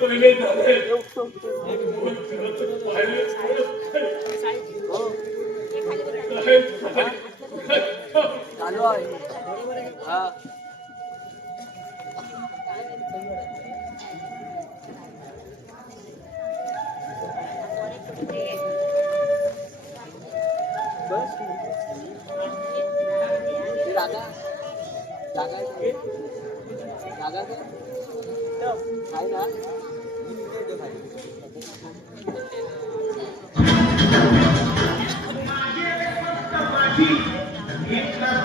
पहिले झाले चालू आहे हा बस जागा जागा जागा आहे ना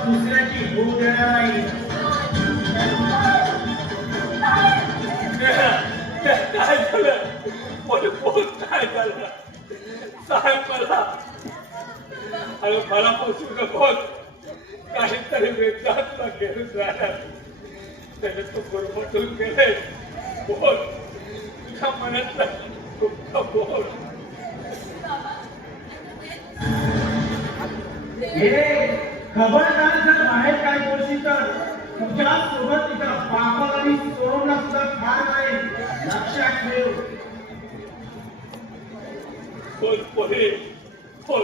दुसऱ्याची होऊ देणार नाही काय झालं काय झालं साहेब मला आणि मला पासून बोल काहीतरी वेगळा घेऊन राहिला त्याने तो बरोबरून गेले बोल तुझ्या मनातला दुःख बोल खबरदार जर बाहेर काय बोलशी तर तुझ्या सोबत तिचा पापा आणि सोडून सुद्धा फार नाही लक्षात ठेव बोल पोहे बोल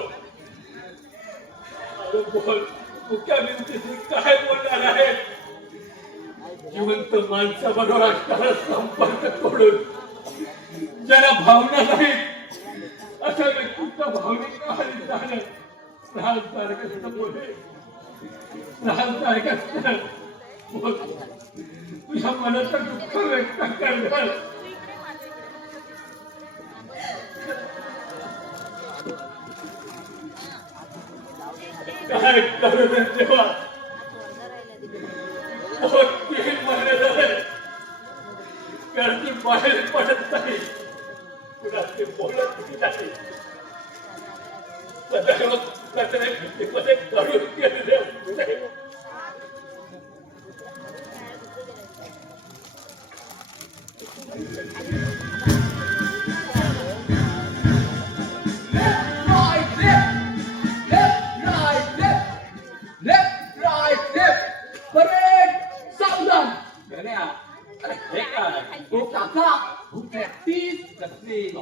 अरे बोल मुख्या भिंतीशी काय बोलणार आहे जिवंत माणसाबरोबर असणारा संपर्क तोडून ज्याला भावना नाहीत अशा व्यक्तीचा भावनिक हानी झालं त्रासदायक असतं बोले त्रासदायक असतं बोल तुझ्या मनाचं दुःख व्यक्त करणार काय करू तेव्हा बहुत 3 महिने झाले घरातून बाहेर पडत नाही तुला ते बोलत नाही सदैव कचऱ्यामध्ये करून गेलेले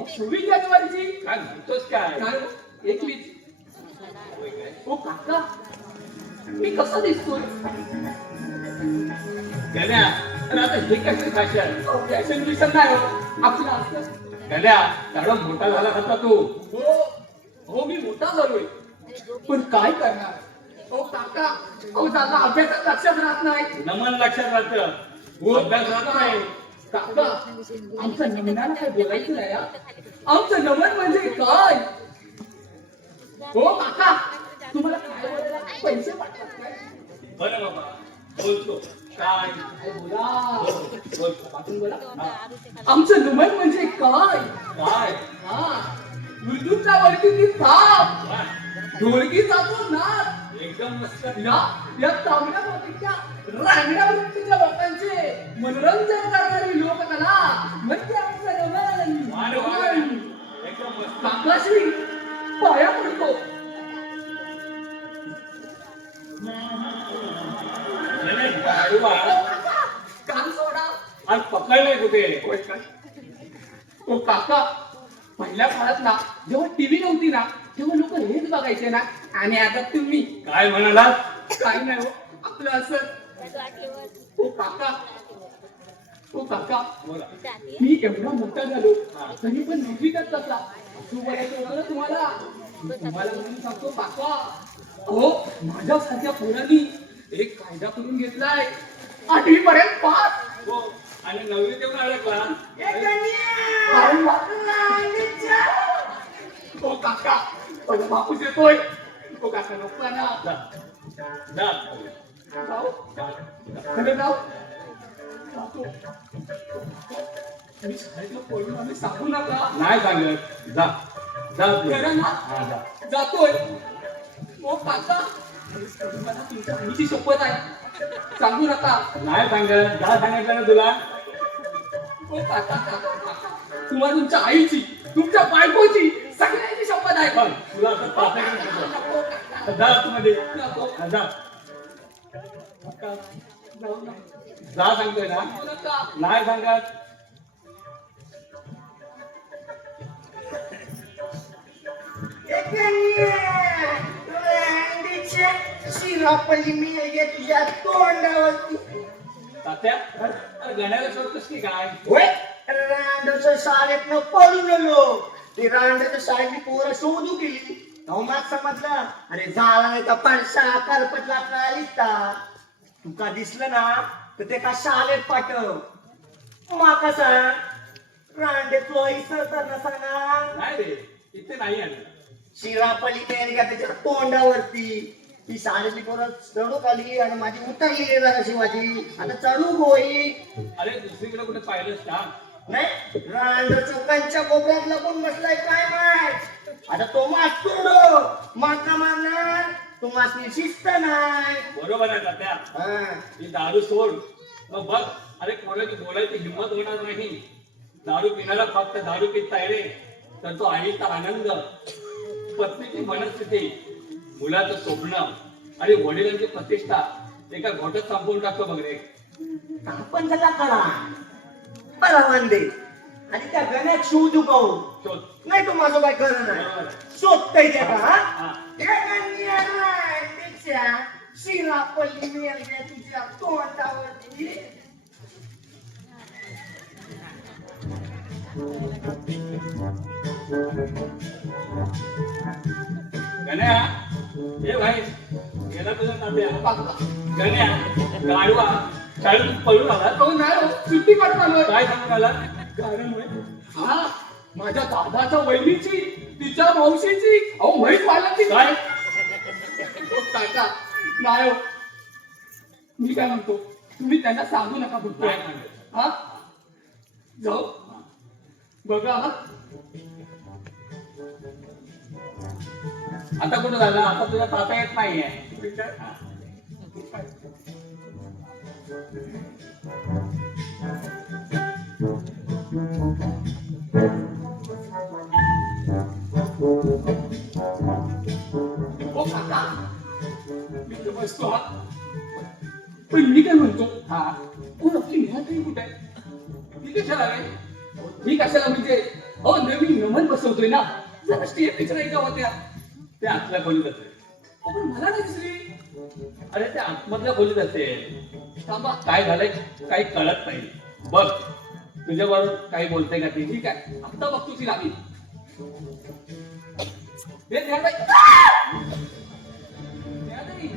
काय म्हणतोस काय एकवीस ओ काका मी कसा दिसतोय गड्या तर आता हे कसं फॅशन फॅशन बिशन नाही हो आपलं असतं गड्या एवढा मोठा झाला होता तू हो हो मी मोठा झालोय पण काय करणार ओ काका ओ त्याला अभ्यासात लक्षात राहत नाही नमन लक्षात राहतं हो अभ्यास राहत नाही काका आमचं नमनाला काय बोलायचं नाही हा? आमचं नमन म्हणजे काय हो काका तुम्हाला काय बोलायला पैसे पाठवत काय बरं बाबा बोलतो काय काय बोला बोल पाठवून बोला आमचं नमन म्हणजे काय काय हा विद्युतच्या वरती थाप वा, ढोलकी जातो ना एकदम मस्त या तांबड्या वरतीच्या रांगड्या वरतीच्या लोकांचे मनोरंजन करणारी लोककला म्हणजे आमचं नमन वाह रे वा रे. एकदम मस्त काकाशी पाया पडतो नाही, गाडी वा. कान सोडा आज पकडलंय कुठे होय काय? ओ काका पहिल्या काळात ना जेव्हा टीव्ही नव्हती ना तेव्हा लोक हेच बघायचे ना आणि आता तुम्ही काय म्हणालात काय नाही हो आपलं असं ओ काका बोला मी एवढा मोठा झालो तरी पण नववीतच कसा तू बरं तुम्हाला तुम्हाला म्हणून सांगतो काका हो माझ्यासारख्या पोरांनी एक कायदा करून घेतलाय 8वी पर्यंत पास हो आणि 9वी देऊन अडकला ओ काका माझा बापूस येतोय ओ काका नको ना जा जा जाऊ खरं जाऊ जातो. मी शाळेतलं पोरं आम्ही सांगू नका नाही सांगत जा जा तू. खरं ना हा जा जातोय ओ काका मला तुमच्या आईची शपथ आहे सांगू नका नाही सांगत जा सांगितलं ना तुला ओ काका तुम्हाला तुमच्या आईची तुमच्या बायकोची सगळ्यांची शपथ आहे पण तुला असं पाच जा आतमध्ये नको हा, जा काका जाऊ नका जा सांगतोय ना नका नाही सांगत शिरापल्ली मी आहे तुझ्या तोंडावरती तात्या अरे गण्याला शोधतोस की काय होय रांडच्या शाळेतनं पळून आलो ते रांडच्या शाळेतली पोरं शोधू गेली तेव्हा मला समजलं अरे झाला नाही का पडसा करपटला का तुका दिसलं ना तर ते का शाळेत पाठव माका सांग रांडेतलो इसर तर सांगा नाही रे इथे नाही आलं शिरापल्ली मेल का त्याच्या तोंडावरती ती शाळेतली पोरं चढू आली आणि माझी उतरली जरा शिवाजी आता चढू गोई अरे दुसरीकडे कुठे पाहिलंस का नाही रांड चौकांच्या कोपऱ्यात लपून बसलाय काय माहित आता तो मास्तर माका मारणार तो मासनी शिस्त नाही बरोबर आहे तात्या हा. ही दारू सोड मग बघ अरे कोणाची बोलायची हिंमत होणार नाही दारू पिणारा फक्त दारू पिता रे तर तो आईचा आनंद पत्नीची मनस्थिती मुलाचं स्वप्न आणि वडिलांची प्रतिष्ठा एका घोटात संपवून टाकतो बघ रे आपण त्याला करा बरा मानदे आणि त्या गण्यात शोध उगवू शोध नाही तो माझं काय करणं बरोबर नाही आहे. शोधतय त्या का हा. त्याच्या शिरापल्ली मेल गे तुझ्या तोंडावरती गण्या हे भाई गेला तुझा तात्या गण्या गाडवा शाळेतून पळून आला तो नाही हो, सुट्टी काढून आलोय काय सांगून आला कारण होय, हा माझ्या दादाच्या वहिनीची तिच्या मावशीची अहो म्हैस पालनची काय ओ काका नाही हो. मी काय म्हणतो तुम्ही त्यांना सांगू नका फक्त नाही सांगत. हा जाऊ बघा हा आता कुठं झालं आता तुझा ताता येत नाहीये ठीक आहे. हा. ओ काका मी तर बसतो हा पण मी काय म्हणतो हा कोण आपली निहातही कुठे आहे ती कशाला रे मी कशाला म्हणजे अहो नवीन नमन बसवतोय ना जरा स्टेप विचारायच्या होत्या ते आतल्या खोलीत असेल पण मला नाही दिसली अरे ते आतमधल्या खोलीत असेल थांबा काय झालंय काही कळत नाही बघ तुझ्याबरोबर काही बोलते का ती ठीक आहे आता बघतो ती लागली हे ध्यान बाई. ध्यान बाई.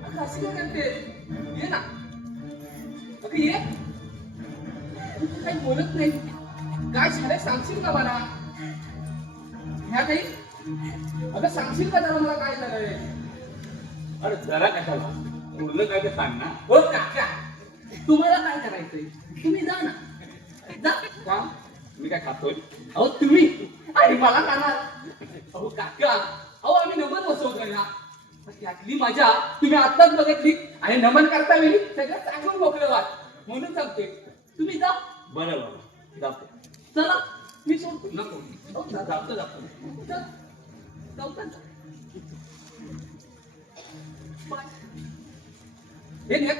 अगं अशी काय करते ये ना अगं ये तू तर काही बोलत नाही काय झालंय सांगशील का मला ह्या काही अगं सांगशील का जरा मला काय झालंय अरे जरा कशाला पूर्ण काय ते सांग ना हो काका तुम्हाला काय करायचंय तुम्ही जा ना जा का मी काय खातोय अहो तुम्ही आणि मला खाणार अहो काका अहो आम्ही नमन बसवतोय ना त्यातली मजा तुम्ही आत्ताच बघितली आणि नमन करता वेळी सगळं सांगून मोकळं वाट म्हणून सांगते तुम्ही जा बरं बरं जातो चला मी सोडतो नको अहो, जा. जातो जातो चल. जाऊका जा. बाय. हे न्या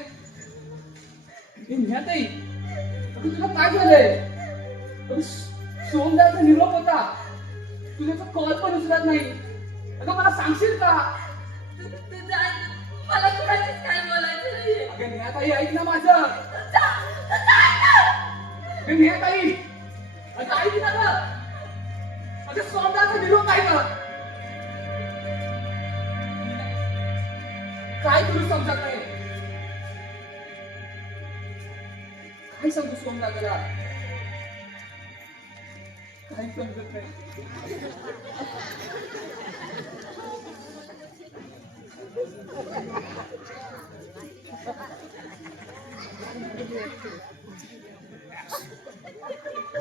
हे न्याताई अगं तुला काय झालंय अगं सोमदाचा निरोप होता तुझ्याचा कॉल पण उचलत नाही अगं मला सांगशील का मला कुणाचीच काय बोलायचं नाहीये. अगं न्याताई ऐक ना माझं अगं न्याताई अगं ऐक ना गं अगं सोमदाचा निरोप आहे का काय तुला समजत नाही काय सांगू सोमदादाला काही समजत नाही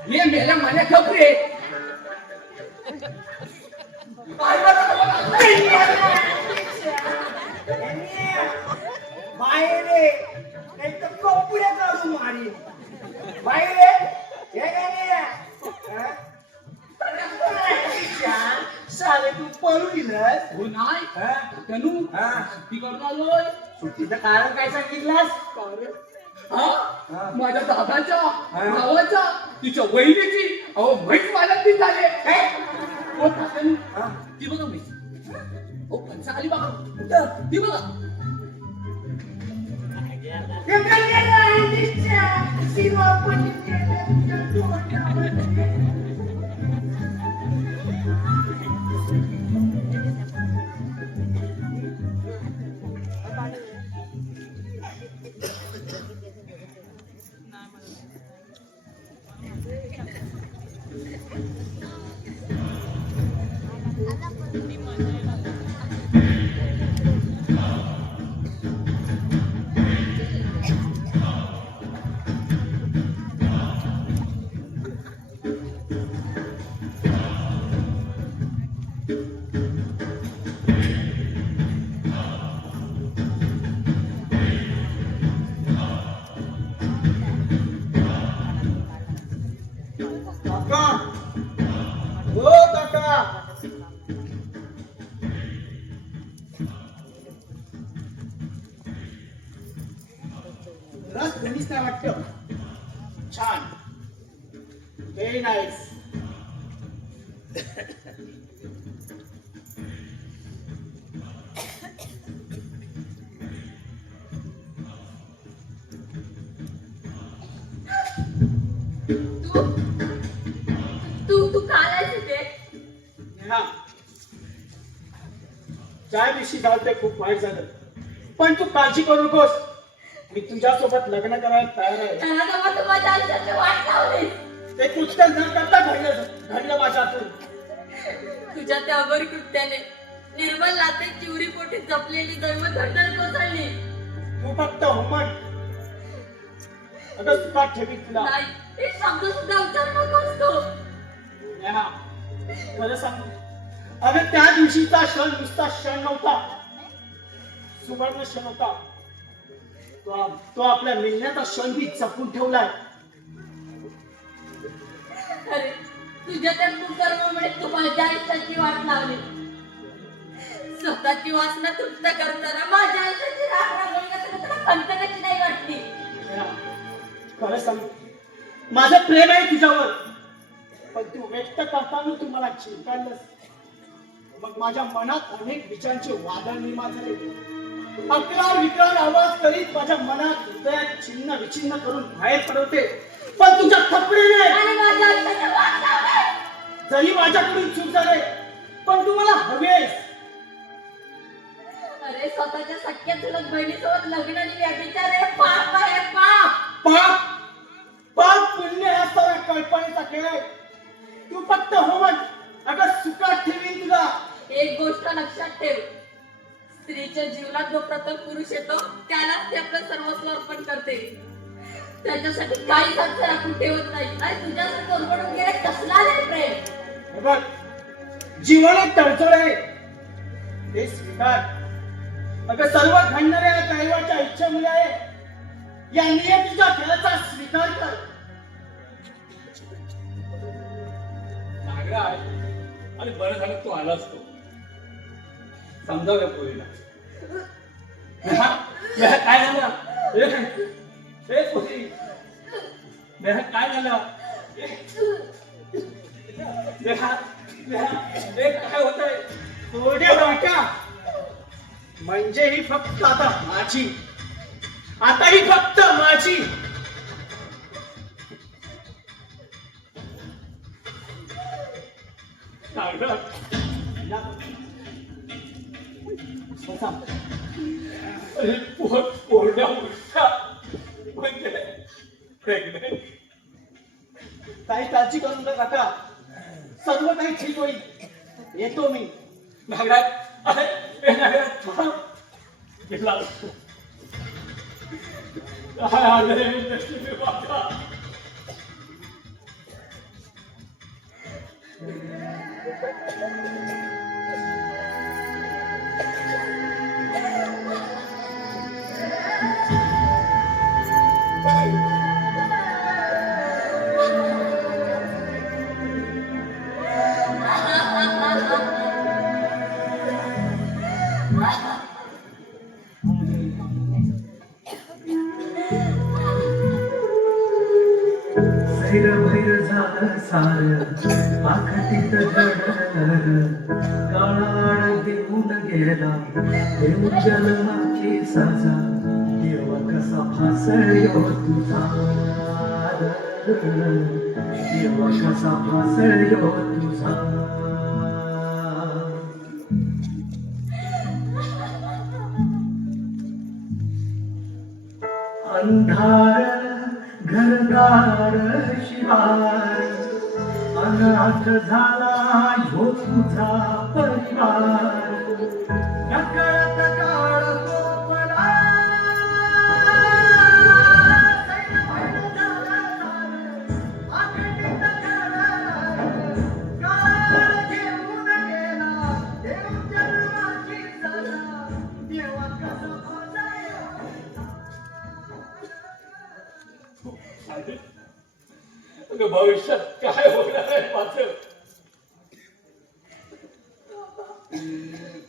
ये मेल्या माझ्या खबरे बाहेर ये. नाही तर कपुऱ्या काढून मारी बाहेर ये. हे काय नाही. हा? साले तू पळू दिलंस हो नाही हा? तनू हा? ती करून आलोय सुट्टीचं कारण काय सांगितलंस हा? माझ्या दादाच्या हा? भावाच्या तिच्या वहिनीची अहो म्हैस पालनती झाले काय? हो काकांनी हा? ती बघा मी ओ पंचा आली बघा कुठं ती बघा काका हो काका रस कोणीच नाही वाटतं छान व्हेरी नाईस तू तू तू काल आहेस इथे? नेहा ज्या दिवशी झालं ते खूप वाईट झालं पण तू काळजी करू नकोस मी तुझ्यासोबत लग्न करायला तयार आहे त्याला तेव्हा तू माझ्या आयुष्याची वाट लावलीस. ते कुठचं न करता घडलं माझ्या हातून तुझ्या त्या अघोरी कृत्याने निर्मल लाते चिवरी पोटी जपलेली दैव धडधड कोसळली. तू फक्त होमट अगं सुखात ठेवी तुला नाही हे शब्द सुद्धा उच्चार नकोस तू. नेहा खरं सांग अगं त्या दिवशीचा क्षण नुसता क्षण नव्हता सुवर्ण क्षण होता तो आपल्या मिळण्याचा क्षण बी जपून ठेवलाय अरे तुझ्या त्या कुकर्मामुळे तू माझ्या आयुष्याची वाट लावली. स्वतःची वासना तृप्त करताना माझ्या आयुष्याची राख रांगोळी तुला खंतकाची नाही वाटली. नेहा, खरं सांग माझं प्रेम आहे तुझ्यावर पण तू व्यक्त करताना तू मला चिंताळलंस मग माझ्या मनात अनेक विचारांचे वादळ निर्माण झाले अकरार विक्रार आवाज करीत माझ्या मनात हृदयात छिन्न विछिन्न करून बाहेर पडवते पण तुझ्या थपडीने आणि माझ्या आयुष्याची वाट लावली. जरी माझ्याकडून चूक झाले पण तू मला हवेस अरे स्वतःच्या सख्या चुलत बहिणीसोबत लग्न आणि व्यभिचार हे पाप आहे पाप. पाप पाप पुण्य हा सारा कल्पनेचा खेळ आहे तू फक्त हो म्हण अगं सुखात ठेवीन तुला एक गोष्ट लक्षात ठेव स्त्रीच्या जीवनात जो प्रथम पुरुष येतो त्यालाच ते आपलं सर्वस्व अर्पण करते. त्याच्यासाठी काही खर्च राखून ठेवत नाही आणि तुझ्यासारखं उरबड वगैरे कसला नाही प्रेम. हे बघ जीवनात तडजोड आहे हे स्वीकार अगं सर्व घडणाऱ्या दैवाच्या इच्छेमुळे आहे या नियतीच्या खेळाचा स्वीकार कर नागरा आहे आणि बरं झालं तू आलास तो समजावलं पोरीला काय झालं हे पोरी काय झालं काय होतंय थोडे वाटा म्हणजे ही फक्त आता माझी आता ही फक्त माझी नागरा अरे पोरड्या उठा म्हणजे प्रेग्नेंट काही काळजी करू नका काका सर्व काही ठीक होईल येतो मी नागराज अरे नागराज थांब गेला काय आले नशिबी बाबा Say the way वैर झालं सार आखटीत घडलं काळाळ देऊन गेला देऊ जन्माची सजा देव कसा फासळ्यो तुझा देव कसा फासळ्यो तुझा अंधार घरदार शिवार अनाथ झाला ह्यो तुझा परिवार नकळत काळ कोपला अखंडित घडलं, काळ घेऊन गेला देव जन्माची सजा देवा कसा फासळ्यो अगं भविष्यात काय होणार आहे माझं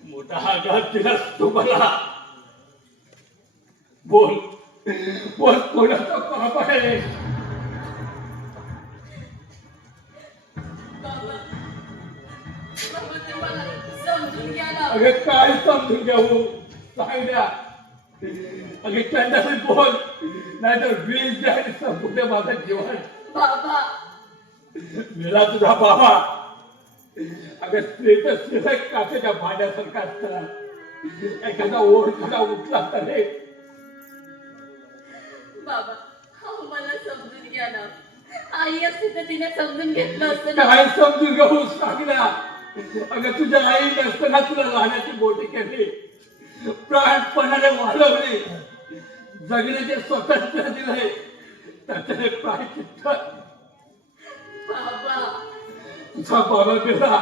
मोठा आघात दिलास तू मला बोल बोल कोणाचा पाप आहे बाबा बाबा ते मला समजून घ्या ना. अगं काय समजून घेऊ सांग द्या अगं त्यांच्याशी बोल नाहीतर वीज द्या आणि संपूर्ण दे माझं जीवन बाबा मेला तुझा बाबा अगं स्त्रीचं स्त्रीला काचेच्या भांड्यासारखं असतं एखादा ओरखडा उठला तर हे बाबा अहो, मला समजून घ्या ना. आई असते तर तिने समजून घेतलं असतं ना. काय समजून घेऊ सांग ना अगं तुझ्या आई नसताना तुला लहानाची बोटी केली प्राणपणाने वाढवली जगण्याचे स्वातंत्र्य दिले त्याच्याने प्रायचित्त बाबा तुझा बाबा गेला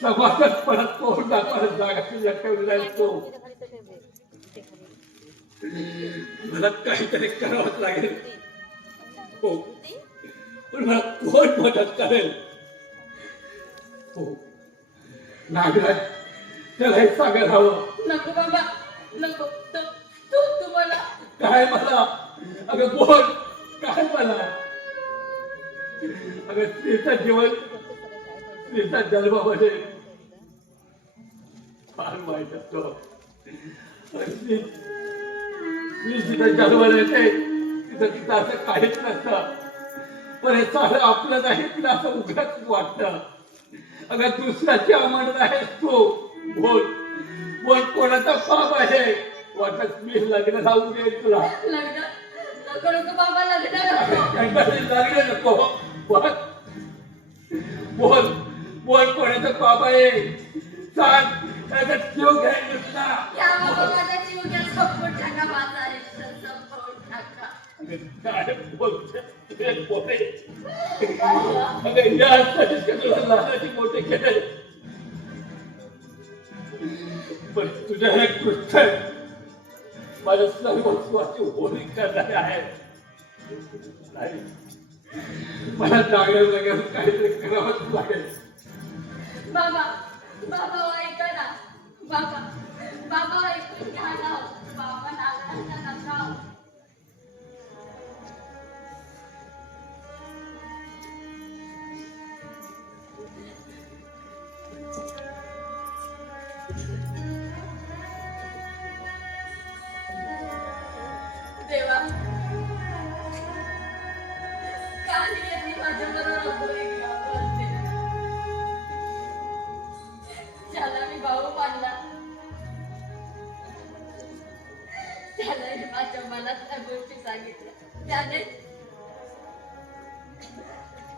समाजात परत तोंड दाखवायला जागा तुझ्या ठेवलेला तो मला काहीतरी करावंच लागेल हो पण मला कोण मदत करेल हो नागराज त्याला हे सांगायला हवं नको बाबा नको तू तुम्हाला काय मला अगं बोल काय मला अगं स्त्रीचं जीवन स्त्रीचा जन्मामध्ये फार वाईट असतो स्त्री जिथं जन्माला येते तिथं तिथं असं काहीच नसतं पण हे सारं आपलं नाही तिला असं उघडच वाटतं अगं दुसऱ्याची अमंडळ आहेस तू बोल बोल कोणाचा पाप आहे वाटत मी लग्न लावून देईल तुला लग्न नको नको बाबा लग्न नको लग्न नको बोल बोल बोल कोणाचा पाप आहे सांग त्याचा जीव घ्यायला नुसता या बाबा माझा जीव घ्या संपून टाका माझा आयुष्य संपून टाका. काय बोलते ते बोले अगं यासाठीच का तुला लहानाची मोठे केले पण तुझ्या हे कृत्य माझ्या सर्वस्वाची होळी करणारे आहे नाही मला जागरण वगैरे काहीतरी करावंच लागेल बाबा बाबा ऐका ना बाबा बाबा ऐकून घ्या ना बाबा नागरांचा नका देवा काही यांनी माझ्याबरोबर अपुरी बोलते ज्याला मी भाऊ मानला त्याला मी माझ्या मनातल्या गोष्टी सांगितल्या त्याने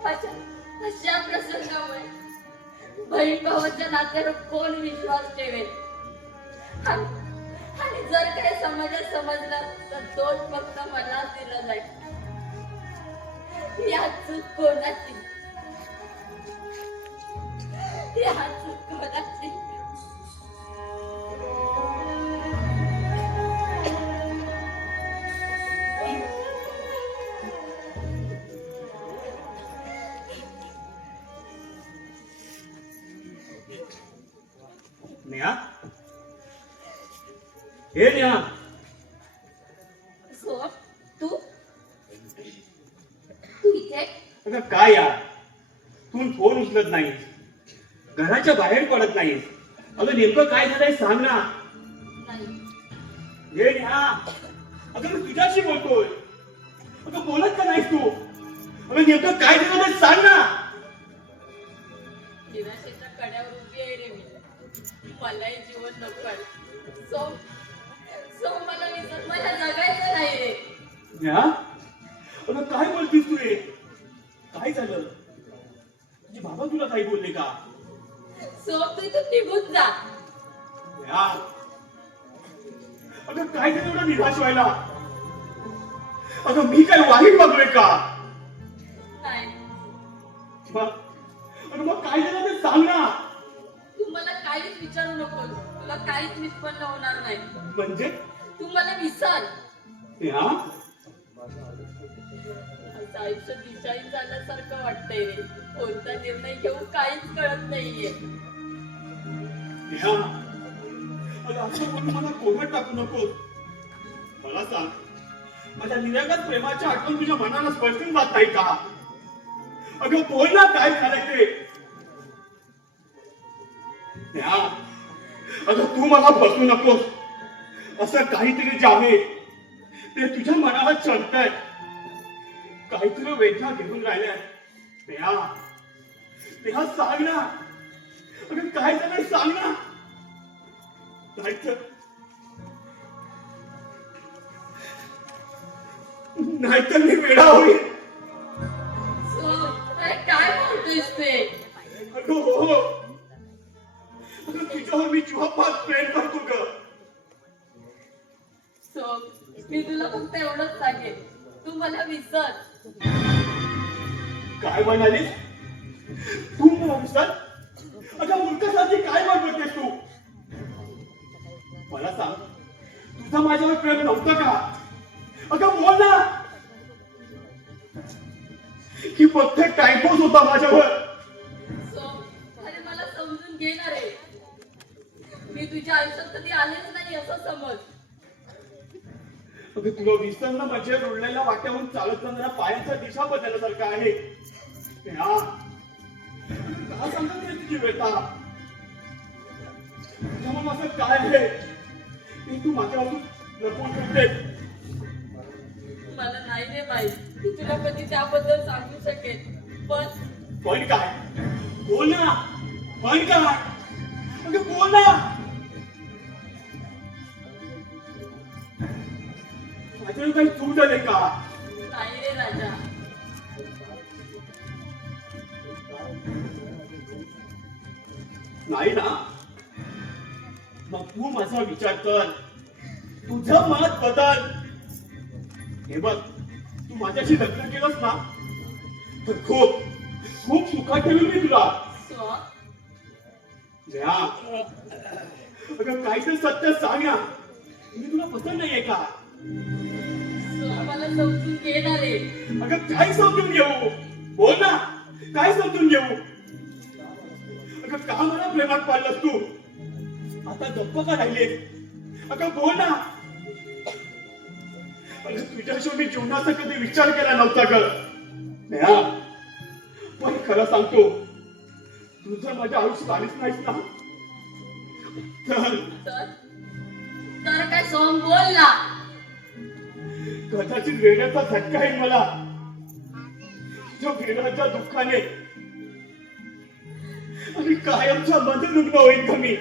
अशा प्रसंगामुळे बहीण भावाच्या नात्यावर कोण विश्वास ठेवेल आणि जर काही समाजात समजलं तर दोष फक्त मलाच दिला जाईल या चूक कोणाची या चूक कोणाची नेहा हे नेहा सो तू तू इथे अगं काय यार, तू फोन उचलत नाहीस, घराच्या बाहेर पडत नाहीस. अगं नेमकं काय झालंय सांग ना. नाही. हे न्या, अगं मी तुझ्याशी बोलतोय. अगं बोलत का नाहीस तू? अगं नेमकं काय झालं ते सांग ना. निराशेच्या कड्यावर उभी आहे रे मी. मलाही जीवन नको आहे. सो सो मला विसर, मला जगायचं नाही रे. न्या, अगं काय बोलतीस तू हे? काय झालं? तुझे बाबा तुला काही बोलले का? सो तू इथून निघून जा. न्या, अगं काय झालं एवढं निराश व्हायला? अगं मी काय वाईट वागलोय का? नाही, मग काय झालं ते सांग ना. तू मला काहीच विचारू नको. तुला काहीच निष्पन्न होणार नाही. म्हणजे तू मला विसर. न्या, असं आयुष्य दिशाहीन झाल्यासारखं वाटतंय रे. कोणता निर्णय घेऊ काहीच कळत नाहीये. न्या, अगं असं बोलून मला कोमात टाकू नकोस. मला सांग, माझ्या निरागस प्रेमाच्या आठवण तुझ्या मनाला स्पर्शून जात नाही का? अगं बोल ना काय झालंय ते. न्या, अगं तू मला फसू नकोस. असं काहीतरी जे आहे ते तुझ्या मनाला चढतंय. काहीतरी वेदना घेऊन राहिल्या. न्या, सांग ना. अगं काय झालंय सांग ना. नाहीतर मी वेडा होईल. सो अरे काय बोलतोयस ते? अगं हो, अगं तुझ्यावर मी जीवापात प्रेम करतो ग. सो मी तुला फक्त एवढंच सांगेन, तू मला विसर. काय म्हणालीस तू? मला विसर? अगं मूर्खासारखी काय म्हणतेस तू? मला सांग, तुझा माझ्यावर प्रेम नव्हतं का? अगं बोल ना. की फक्त टाइमपास होता माझ्यावर? सो अरे मला समजून घे ना रे. मी तुझ्या आयुष्यात कधी आलेच नाही असं समज. अगं तुला विसरणं म्हणजे रुळलेल्या वाट्याहून चालत जाणाऱ्या पायांच्या दिशा बदलण्यासारखं आहे. न्या, का सांगत नाही तुझी व्यथा? तुझ्यावर असं काय आहे ते तू माझ्यापासून लपवून ठेवतेस? मला नाही रे माहित, मी तुला कधी त्याबद्दल सांगू शकेन. पण काय? बोल ना. पण काय? अगं बोल ना. माझ्यावर काही चूक झाली का? नाही रे राजा. नाही ना. मग तू माझा विचार कर, तुझं मत बदल. हे बघ, तू माझ्याशी लग्न केलंस ना तर खूप खूप सुखात ठेवील मी तुला. सो न्या, अगं काय तर सत्य सांग ना. मी तुला पसंत नाहीये का? मला समजून घे ना रे. अगं काय समजून घेऊ? बोल ना, काय समजून घेऊ? अगं का मला प्रेमात पाडलंस तू? आता गप्प का राहिले? अगं बोल ना. अगं तुझ्याशिवाय मी जीवनाचा कधी विचार केला नव्हता ग. न्या, पण खरं सांगतो, तू जर माझ्या आयुष्यात आलीच नाहीस ना तर तर तर काय सोम बोल ना. कदाचित वेड्याचा झटका येईल मला. जो वेड्याच्या दुःखाने आणि कायमच्या मधुरुग्ण होईल का मी.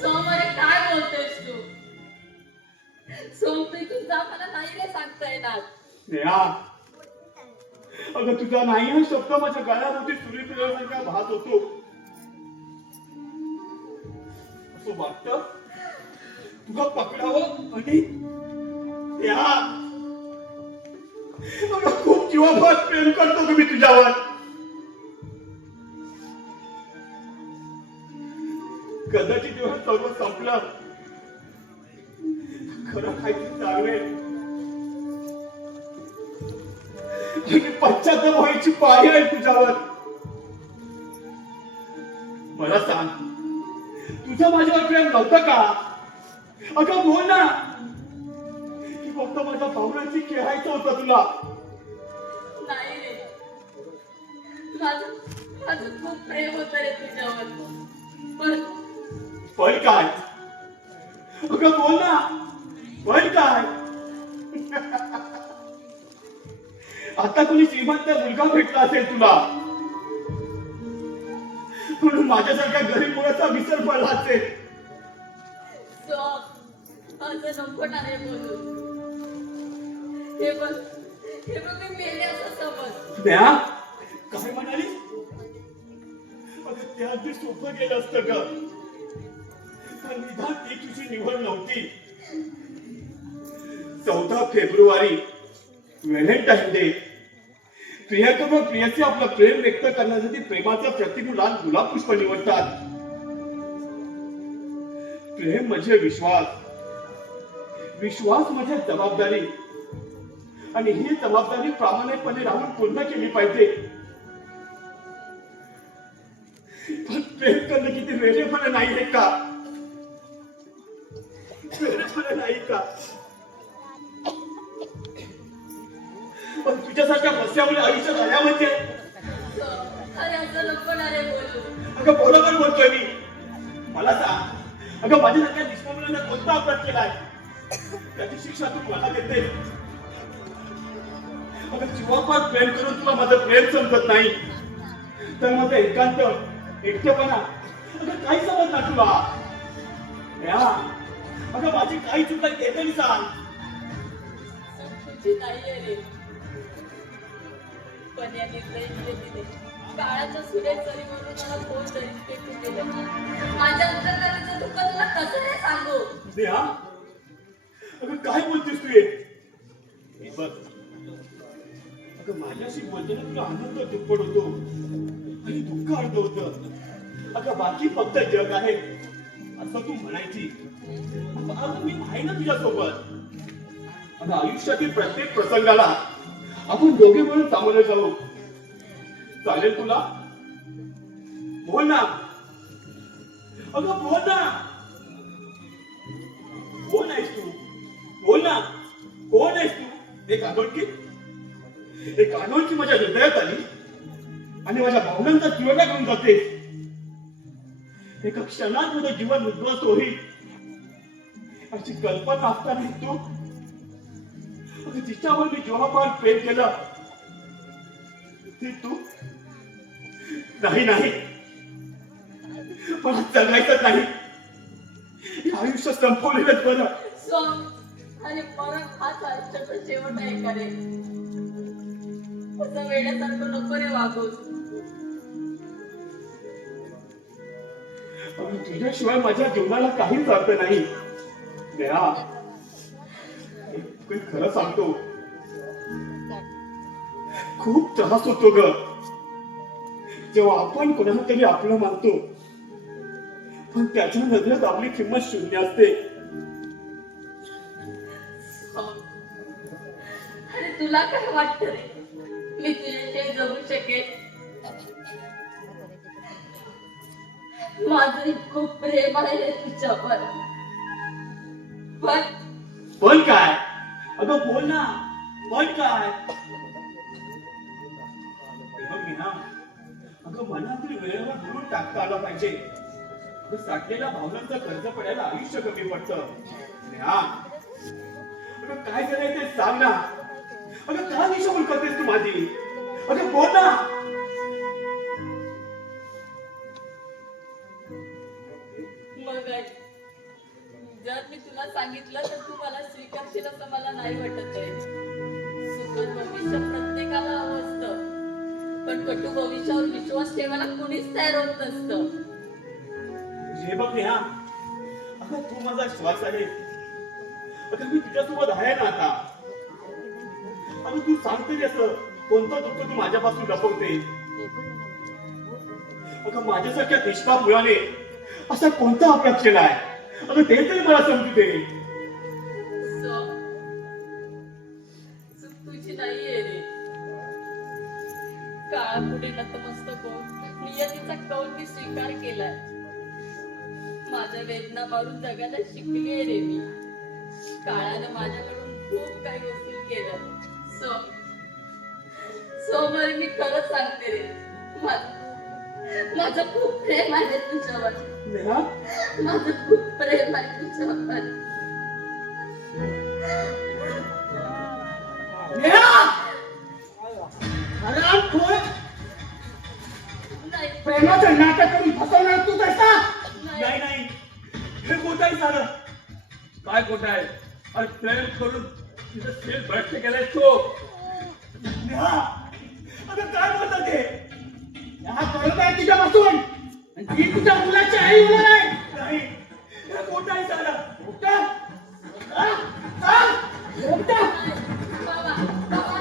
सोम अरे काय बोलतोयस तू? सोम तू इथून जा, मला नाही रे सांगता येणार. न्या, अगं तुझा नाही हा शब्द माझ्या गळ्याभोवती सुरी फिरवण्यासारखा भास होतो. असं वाटतं तुला पकडावं आणि त्या अगं खूप जीवाभात प्रेम करतो तुम्ही तुझ्यावर. कदाचित जेव्हा सर्व संपलं, खरं काहीतरी जाणवेल आणि पश्चाताप व्हायची पाळी आहे तुझ्यावर. मला सांग, तुझं माझ्यावर प्रेम नव्हतं का? अगं बोल ना. की फक्त माझ्या भावनांची खेळायचं होतं तुला? नाही रे. माझं माझं खूप प्रेम होतं रे तुझ्यावर. पण पण काय अगं बोल ना, पण काय? आता कोणी श्रीमंत मुलगा भेटला असेल तुला, म्हणून माझ्यासारख्या गरीब मुलाचा विसर पडला असेल. असं नको ना रे बोलू. हे बघ मी मेले असं समज. त्या काय म्हणाली? अगं ते अगदी सोपं गेलं असतं ग, पण निदान ती तुझी निवड नव्हती. 14 फेब्रुवारी व्हॅलेंटाईन डे. प्रियकर व प्रियसी आपलं प्रेम व्यक्त करण्यासाठी प्रेमाचं प्रतीक लाल गुलाब पुष्प निवडतात. प्रेम म्हणजे विश्वास, विश्वास म्हणजे जबाबदारी, आणि ही जबाबदारी प्रामाणिकपणे राहून पूर्ण केली पाहिजे. पण प्रेम करणं किती वेळेपणा नाही आहे का? वेळेपणा नाही का? पण तुझ्यासारख्या बस्यामुळे आयुष्यात आल्या म्हणजे अरे असं नको ना रे बोलू. अगं बरोबर बोलतोय मी. मला सांग, अगं माझ्यासारख्या निष्कामनाने कोणता अपराध केलाय? त्याची शिक्षा तू मला देते. अगं जीवापार प्रेम करून तुला माझं प्रेम समजत नाही, तर माझं एकांत, एकटेपणा अगं काही समजणार तुला? या अगं माझी काही चूक आहे ते तरी सांग. तुझी नाहीये रे, पण या निर्दयीने काळाच्या सुरेख जरी म्हणून मला फोन तरी पेटून गेलं. माझ्या अंतर्गताचं दुःख तुला कसं रे सांगू? नेहा, अगं काय बोलतेस तू हे? हे बघ, अगं माझ्याशी बोलताना तुला आनंद दुप्पट होतो आणि दुःख अर्ध होतं. अगं बाकी फक्त जग आहे असं तू म्हणायची. अगं मी आहे ना तुझ्यासोबत. अगं आयुष्यातील प्रत्येक प्रसंगाला आपण दोघे मिळून सामोरे जाऊ. चालेल तुला? बोल ना, अगं बोल ना. कोण आहेस तू? बोल ना, कोण आहेस तू? एक अनोळखी माझ्या हृदयात आली आणि माझ्या भावनांचा तिवटा करून जाते. एका क्षणात माझं जीवन उद्ध्वस्त होईल अशी कल्पना असताना तू, अगं जिच्यावर मी जीवापार प्रेम केलं ती तू. नाही नाही, मला जगायचं नाही. हे आयुष्य संपवलेलंच बरं. स्वामी आणि मरण हाच आयुष्याचा शेवट आहे का रे? असं वेड्यासारखं नको रे वागूस. तुझ्याशिवाय माझ्या जीवनाला काहीच अर्थ नाही. नेहा, खरं सांगतो, खूप त्रास होतो ग जेव्हा आपण कोणाला तरी आपलं मानतो, पण त्याच्या नजरेत आपली किंमत शून्य असते. अरे तुला काय वाटत रे, मी तुझ्याशिवाय जगू शकेल? माझं खूप प्रेम आहे रे तुझ्यावर. पण काय? अगं बोल ना, पण काय? अगं मनातील वेळेवर भरून टाकता आला पाहिजे. साठलेल्या भावनांचं कर्ज पडायला आयुष्य कमी पडतं. अगं काय झालंय ते सांग ना. अगं का दिशाभूल करतेस तू माझी? अगं बोल ना. मग जर मी तुला सांगितलं तर तू मला स्वीकारशील असं मला नाही वाटत आहे. सुखद भविष्य प्रत्येकाला हवं असतं, पण कटू भविष्यावर विश्वास ठेवायला कुणीच तयार होत नसतं. हे बघ नेहा, अगं तू माझा श्वास आहे. अगं मी तुझ्यासोबत आहे ना आता. अगं तू सांगते असं कोणतं दुःख तू माझ्यापासून लपवते? अगं माझ्यासारख्या निष्पाप मुलाने असा कोणता अपराध केलाय? अगं ते तरी मला समजू दे. चूक तुझी नाहीये रे. काळापुढे नतमस्तक होऊन नियतीचा कौल मी स्वीकार केलाय. माझ्या वेदना मारून जगायला शिकलीये रे मी. काळानं माझ्याकडून खूप काही वसूल केलं. सोमवारी मी खरंच सांगते रे, माझं खूप प्रेम आहे तुझ्यावर. नेहा माझं खूप प्रेम आहे तुझ्यावर. नेहा हरामखोर नाही प्रेमाचं नाटक करून फसवणार तू तसा. नाही नाही हे खोटं आहे सारं. काय खोटं आहे? अरे प्रेम करून तिचं सेल भ्रष्ट केलाय तो. नेहा आता काय बोलतात ते? नेहा कळत आहे तुझ्यापासून आणि ती तुझ्या मुलाची आई होणार आहे. नाही हे खोटं आहे सारं. खोटं? हा? हा? खोटं? बाबा बाबा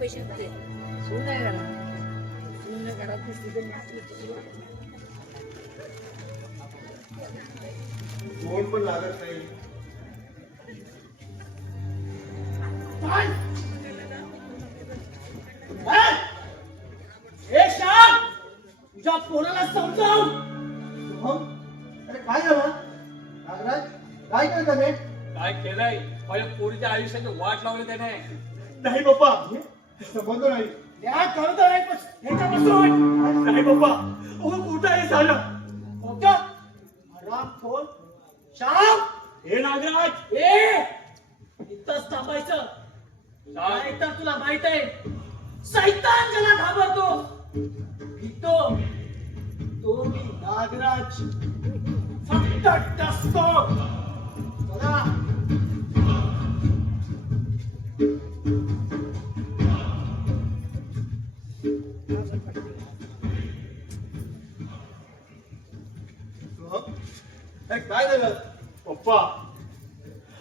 पैसे होते सून आहे घरात. सून घरात दिसली तर तोंड पण लागत नाही. काय? हा? ए श्याम तुझ्या पोराला समजाव. शुभम, अरे काय झालं? नागराज काय करत आहे? काय केलंय? माझ्या पोरीच्या आयुष्याची वाट लावली त्याने. नाही बाप्पा संबंध नाही. त्या करत आहे ह्याच्यापासून. नाही बाप्पा अहो कुठं आहे झालं? खोटं? हरामखोर. श्याम हे नागराज ए इथंच थांबायचं. नाही तर तुला माहित आहे सैतान ज्याला घाबरतो भीतो तो मी नागराज. फक्त डसतो. चला. अरे काय झालं? पप्पा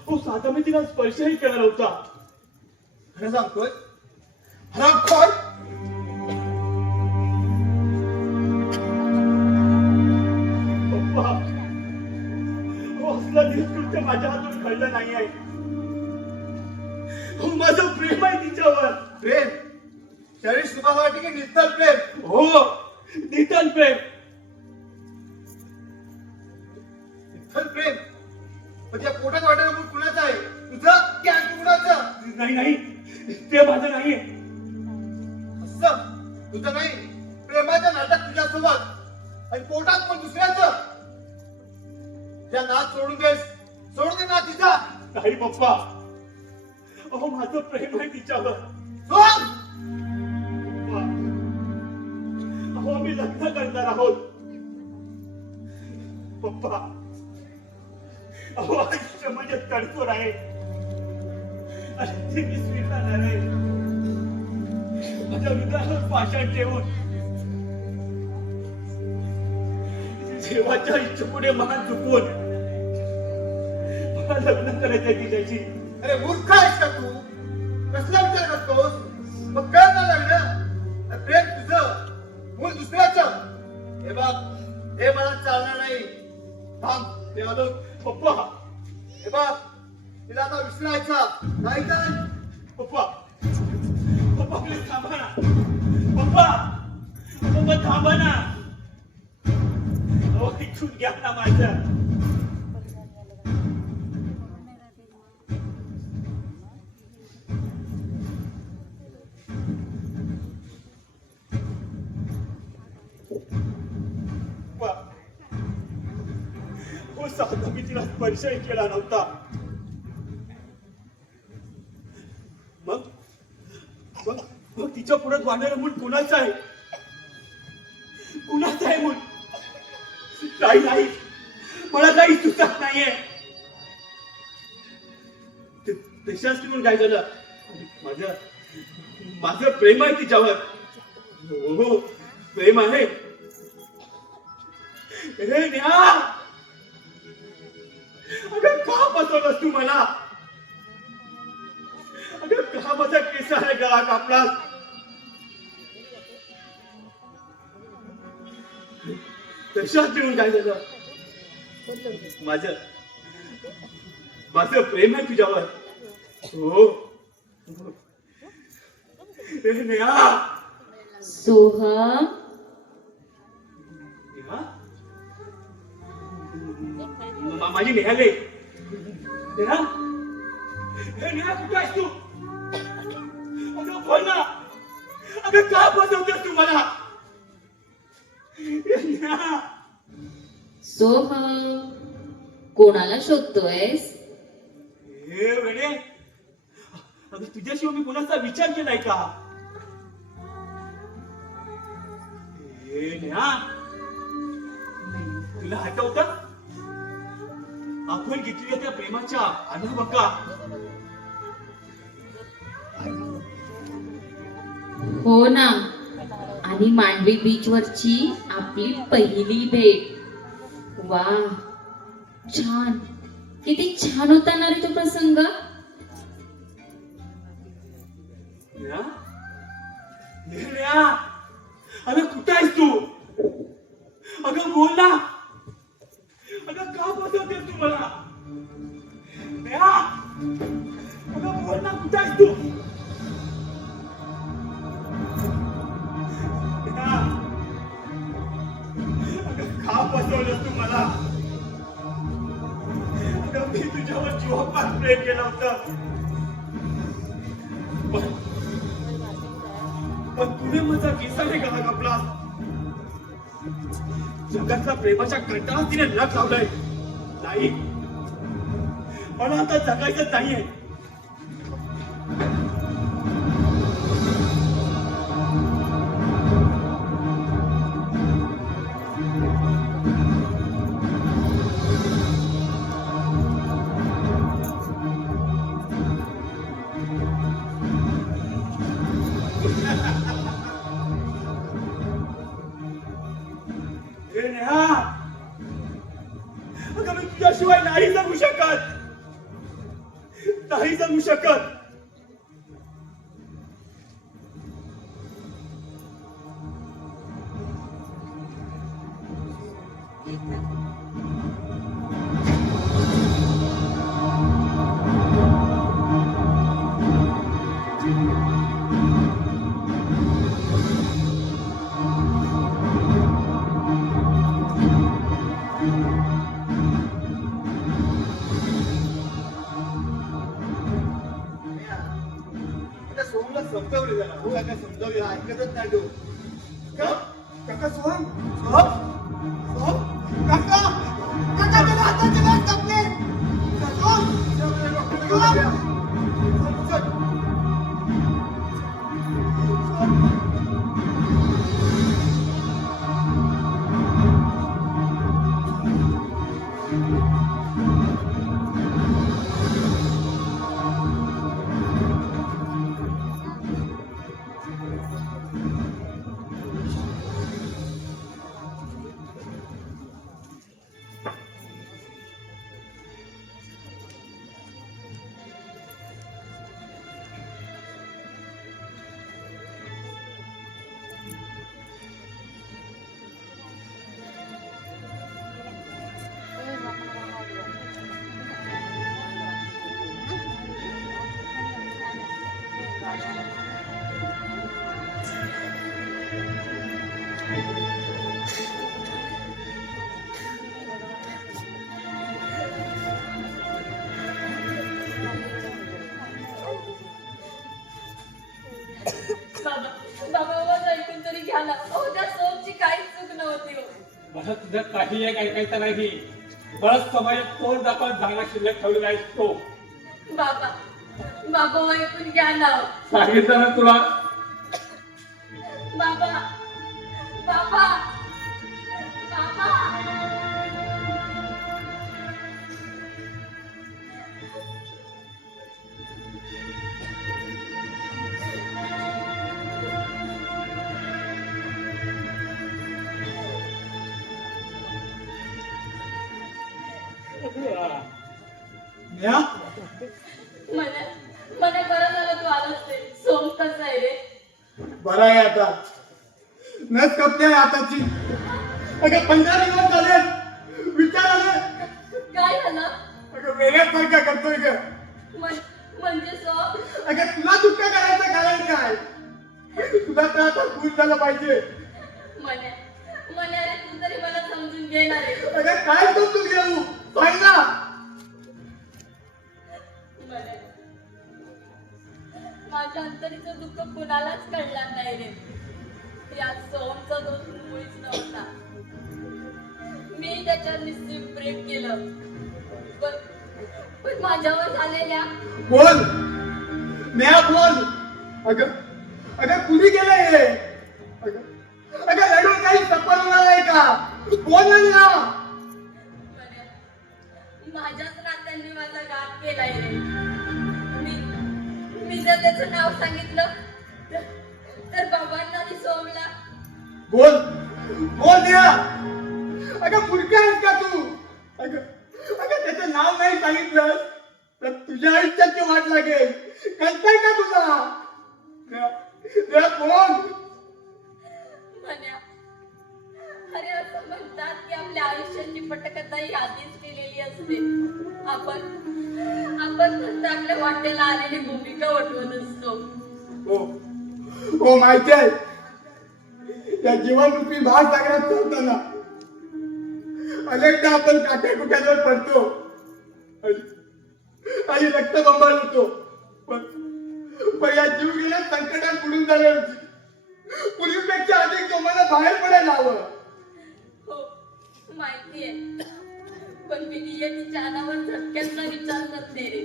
हो साधा मी तिला स्पर्शही केला नव्हता. खरं सांगतोय हरामखोर. पप्पा हो असला निष्कृत्य माझ्या हातून घडलं नाही आहे. हो माझं प्रेम आहे तिच्यावर. प्रेम? त्यावेळेस तुम्हाला वाटते की नित्तल प्रेम? हो नित्तल प्रेम. नित्तल प्रेम म्हणजे पोटात वाटायला मूळ कुणाचं आहे? तुझं की आणखी कुणाचं? नाही नाही ते माझं नाहीये. असं तुझं नाही. प्रेमाचं नाटक तुझ्यासोबत आणि पोटात पण दुसऱ्याचं. त्या नाच सोडून देस. सोडून दे ना तिचा. नाही पप्पा अहो माझं प्रेम आहे तिच्यावर. सोड. पप्पा, अहो आम्ही लग्न करणार आहोत. पप्पा अहो आयुष्य म्हणजे तडफोड आहे आणि ती मी स्वीकारणार आहे. माझ्या हृदयावर पाषाण ठेवून देवाच्या इच्छेपुढे मान झुकवून मला लग्न करायचंय तिच्याशी. अरे मूर्ख आहेस का तू? कसला विचार करतोस? मग काय ना लग्न? प्रेम तुझं, मूल दुसऱ्याचं. हे बघ, हे मला चालणार नाही. थांब, ते आलो. पप्पा, हे बघ, तिला आता विसरायचा नाही तर. पप्पा, पप्पा प्लीज थांबा ना. पप्पा, पप्पा थांबा ना. अहो, ऐकून घ्या ना माझं. हो साधा मी तिला स्पर्शही केला नव्हता. मग मग मग तिच्या पुढे वाढणारं मूल कोणाचं आहे? कुणाचं आहे मूल? काही नाही, मला काही सुचत नाहीये. तशाच म्हणून काय झालं? माझं माझं प्रेम आहे तिच्यावर. हो प्रेम आहे. हे नेहा, अगं का फसवलंस तू मला? अगं का माझा केसाने गळा कापलास? तशाच मिळून काय झालं? माझं माझं प्रेम आहे तुझ्यावर. हो नेहा. सोहम, नेहा? माझी नेहा गे. नेहा, हे नेहा कुठे आहेस तू? अगं बोल ना. अगं का फसवतेस तू मला? नेहा. सोहम, कोणाला शोधतोयस? हे वेडे, अगं तुझ्याशिवाय मी कोणाचा विचार केलाय का? हे नेहा, तुला आठवतं आपण घेतलेल्या त्या प्रेमाच्या अनुभका? हो ना, आणि मांडवी बीच वरची आपली पहिली भेट. वा, छान, किती छान होता ना रे तो प्रसंग. नेहा? नेहा, अगं कुठं आहेस तू? अगं बोल ना. अगं का फसवतेस तू मला? नेहा, अगं बोल ना, कुठं आहेस तू? नेहा, अगं का फसवलंस तू मला? अगं मी तुझ्यावर जीवापाड प्रेम केलं होतं. पण तुने माझा केसाने गळा कापला. जगातल्या प्रेमाच्या कंटाळा तिने लग लावलाय. नाही, मला आता जगायचं नाहीये. हे नेहा, अगं मी तुझ्याशिवाय नाही जगू शकत. नाही जगू शकत. सोहमला समजावले जरा. हो काका समजावले, ऐकतच नाही तो. काका सोहम, सोहम, सोहम, काका, काका त्याला हाताचे घास कापले. सोहम, सोहम, आता तुझं काही एक ऐकायचं नाही. बरंच समाजात तोंड दाखवत जागा शिल्लक ठेवलेला आहेस तो. बाबा बाबा ऐकून घ्या ना. सांगितलं ना तुला. बाबा बाबा बाबा नेहा मला मला बरं झालं तू आलास ते. सोम कसं आहे रे? बरं आहे आता. नस कपते आहे आताची. अगं 15 दिवस झाले विचार आले. काय झालं? अगं वेगळ्यासारखा करतोय ग. म्हणजे सोम अगं तुला दुःख करायचं कारण काय? तुला तर आता खुश झालं पाहिजे. म्हणे म्हणे रे तू तरी मला समजून घेणार आहे. अगं काय समजून घेऊ सांग ना. म्हणे माझ्या अंतरीचं दुःख कुणालाच कळणार नाही रे. या सोमचा दोष मुळीच नव्हता. मी त्याच्यावर निश्चित प्रेम केलं. पण माझ्यावर झालेल्या बोल नेहा बोल. अगं अगं कुणी केलंय हे? अगं रडून काही सफल होणार आहे का? बोल ना. म्हणे माझ्याच नात्यांनी माझा घात केलाय रे. मी जर त्याचं नाव सांगितलं तर बाबांना आणि सोमला. बोल बोल नेहा. अगं मूर्ख आहेस का तू? अगं अगं त्याचं नाव नाही सांगितलं तर तुझ्या आयुष्याची वाट लागेल. कळतंय का तुला? नेहा बोल. म्हण्या अरे असं म्हणतात की आपल्या आयुष्याची पटकथा ही आधीच केलेली असते. आपण फक्त आपल्या वाटेला आलेली भूमिका वठवत असतो. हो हो माहिती आहे. त्या जीवनरूपी महासागरात चालताना अनेकदा आपण काट्या कुट्यांवर पडतो आणि रक्त बंबाळ होतो. पण या जीव गेल्या संकटात बुडून जाण्याऐवजी पूर्वीपेक्षा अधिक जोमानं बाहेर पडायला हवं. हो माहितीये. पण मी नियतीच्या अनावर झटक्यांचा विचार करते रे.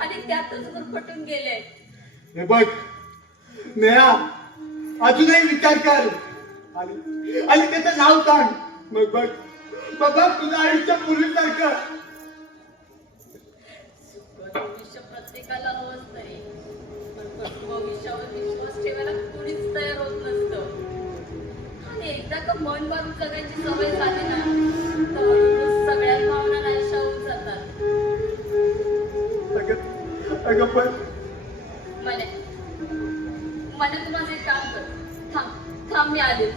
आणि त्यातच गुरफटून गेले. हे बघ नेहा अजूनही विचार कर आणि त्याचं नाव सांग. मग बघ बघ तुझं आयुष्य पूर्वीसारखं. भविष्य प्रत्येकाला हवंच नाही. पण भविष्यावर विश्वास ठेवायला कोणीच तयार होत नसतं. आणि एकदा का मन मारून जगायची सवय झाली ना तर हळूहळू सगळ्याच भावना नाहीशा होऊन जातात. अगं पण म्हणे तू माझं एक काम कर. थांब मी आलेच.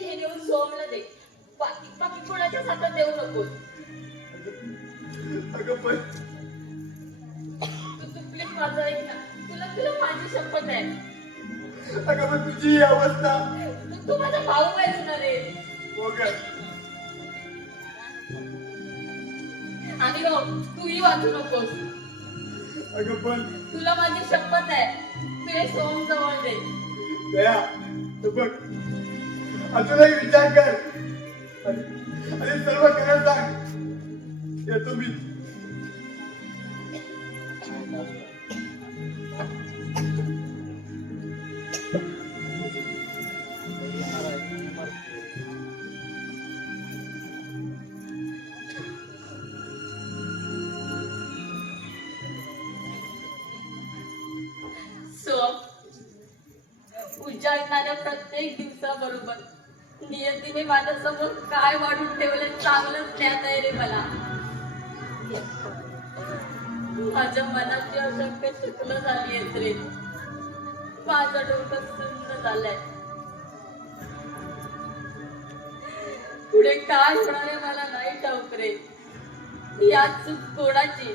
हे नेऊन सोमला दे. बाकी कोणाच्याच हातात देऊ नकोस. अगं पण तू प्लीज माझं ऐक ना. तुला माझी शपथ आहे. अगं पण तुझी ही अवस्था. तू माझा भाऊ आहेस ना रे. हो ग. आणि हो तूही वाचू नकोस. अगं पण तुला माझी शपथ आहे. तू हे सोम जवळ दे. दया तू बघ अजूनही विचार कर आणि सर्व खरं सांग. येतो मी. सोम उजाडणाऱ्या प्रत्येक दिवसाबरोबर नियतीने माझ्यासमोर काय वाढून ठेवलं चांगलंच ज्ञात आहे रे मला. माझ्या मनाची अशंका चुकलं झाली आहेत रे. माझं डोकं सुन्न झालंय. पुढे काय होणार आहे मला नाही ठाऊक रे. या चूक कोणाची?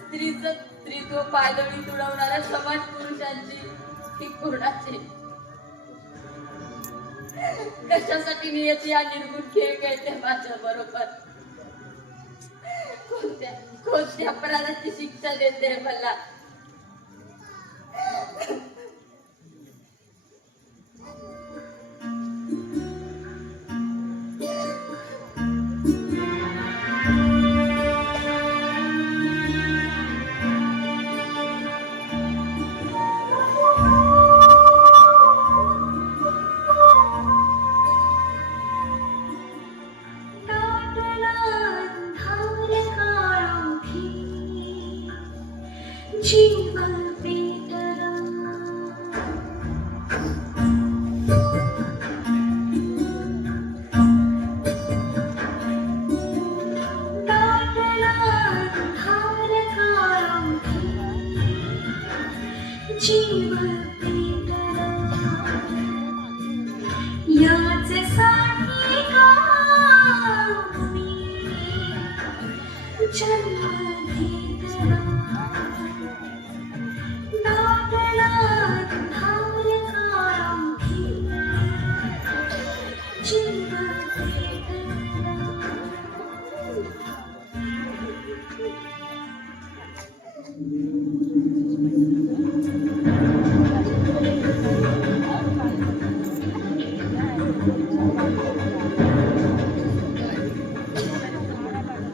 स्त्रीत्व पायदळी तुडवणाऱ्या समाज पुरुषांची की कोणाची? कशासाठी नियती या निर्गुण खेळ खेळते माझ्या बरोबर? कोणत्या अपराधाची शिक्षा देते मला?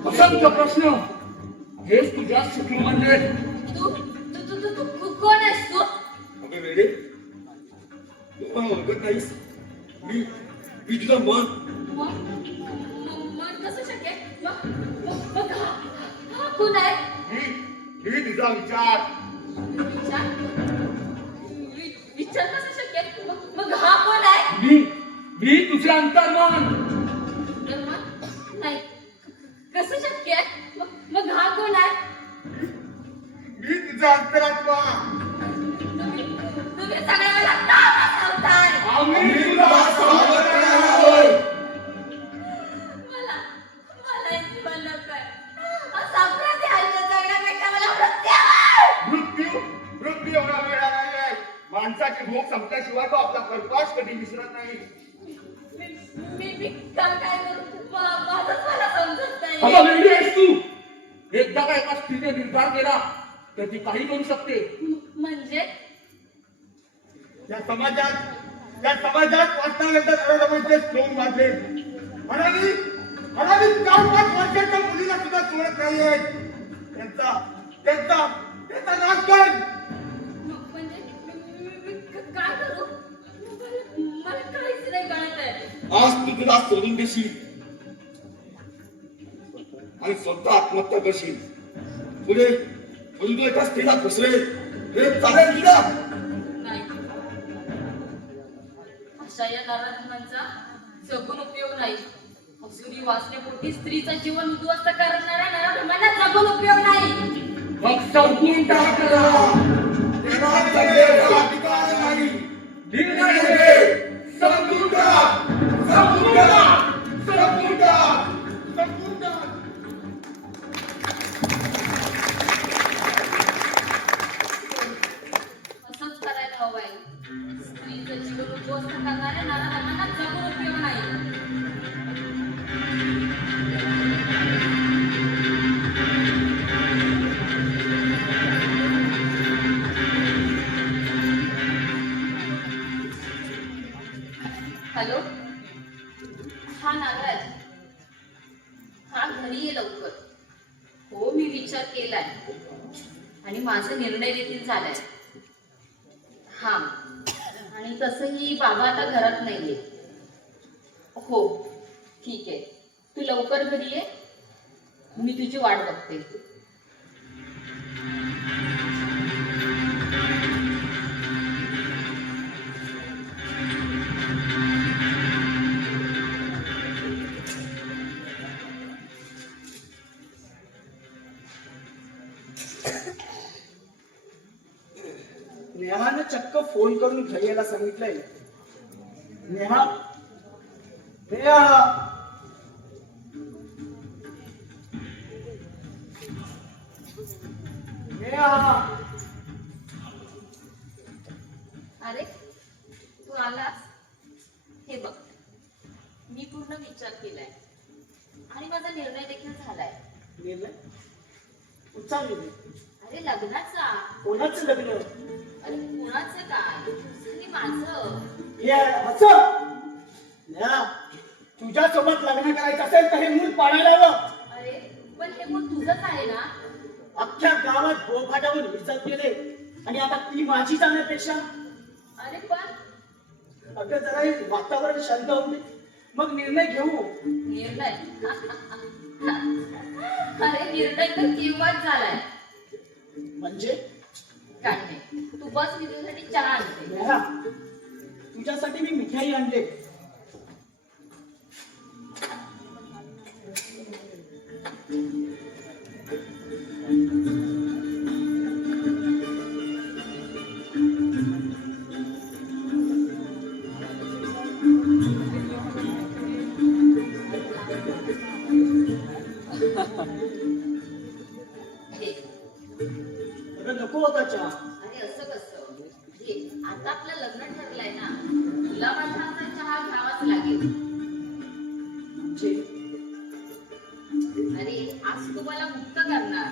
असंख्य प्रश्न हेच तुझ्या सुखी म्हणजे. तू कोण आहेस तू? अगं वेडे, तू मला ओळखत नाहीस. मी तुझं मन. मन कसं शक्य? मग हा कोण आहे? मी तुझा विचार. विचार कसं शक्य? मग हा कोण आहे? मी तुझे अंतर्मन. नाही, कसं शक्य आहे? मग हा कोण आहे? मी तुझा अंतरात्मा. तुम्ही सगळे मला का फसवताय? आम्ही तुला सावध आहोत. मला एक जीवन नको आहे. असा अपराधी आयुष्य जगण्यापेक्षा मला मृत्यू हवा. मृत्यू एवढा वेळा नाही आहे. माणसाची भूक संपल्याशिवाय तो आपला कर्कश कधी विसरत नाही. मी काय करू? माझंच मला समजत नाही. अगं वेडी आहेस तू. एकदा का एका स्त्रीने निर्धार केला तर ती काही करू शकते. म्हणजे या समाजात वाचनानंतर नररमणचे श्लोक वाचले. म्हणाली 4-5 वर्षाच्या मुलीला सुद्धा सोडत नाहीये. त्यांचा नाश कर. म्हणजे मी काय करू? मला काहीच नाही कळत आहे. आज तू तुला सोडून देशील आणि स्वतः आत्महत्या करशील. पुढे तू एका स्त्रीला फसवेल हे चालेल तुला? नाही, अशा या नराधमांचा जगून उपयोग नाही. असुरी वासनेपोटी स्त्रीचं जीवन उद्ध्वस्त करणाऱ्या नराधमांना जगून उपयोग नाही. मग संपून टाकला. तेव्हा जगेचा अधिकार नाही. निर्णय घे. संपून टाक. संपून टाक. संपून टाक. संपून टाक. असंच करायला हवंय. स्त्रीचं जीवन उद्ध्वस्त करणाऱ्या नराधमांना जगून उपयोग नाही. हॅलो, हा नागराज. हा घरी ये लवकर. हो, मी विचार केलाय आणि माझा निर्णय देखील झालाय. हा, आणि तसंही बाबा आता घरात नाहीये. हो, ठीक आहे. तू लवकर घरी ये. मी तुझी वाट बघते. फोन करून भैयाला सांगितलंय. नेहा नेहा नेहा अरे तू आलास. हे बघ, मी पूर्ण विचार केलाय आणि माझा निर्णय देखील झालाय. निर्णय कुठचा निर्णय? अरे लग्नाचा. कोणाचं लग्न? अरे कोणाचं काय, तुझं आणि माझं. हे असं नेहा, तुझ्या सोबत लग्न करायचं असेल तर हे मूल पाडायला हवं. अरे पण हे मूल तुझंच आहे ना. अख्ख्या गावात बोभाटावर इज्जत केले आणि आता ती माझी जाण्यापेक्षा अरे पण अगं जरा हे वातावरण शांत होऊ दे, मग निर्णय घेऊ. निर्णय अरे निर्णय तर केव्हाच झालाय. म्हणजे काय नाही, तू बस, मी तुझ्यासाठी चहा आणते. नेहा, तुझ्यासाठी मी मिठाई आणले. घे. अगं नको होता चहा. अरे असं कसं, घे. आता आपलं लग्न ठरलंय ना, तुला माझ्या हातचा चहा घ्यावाच लागेल. म्हणजे अरे आज तू मला मुक्त करणार.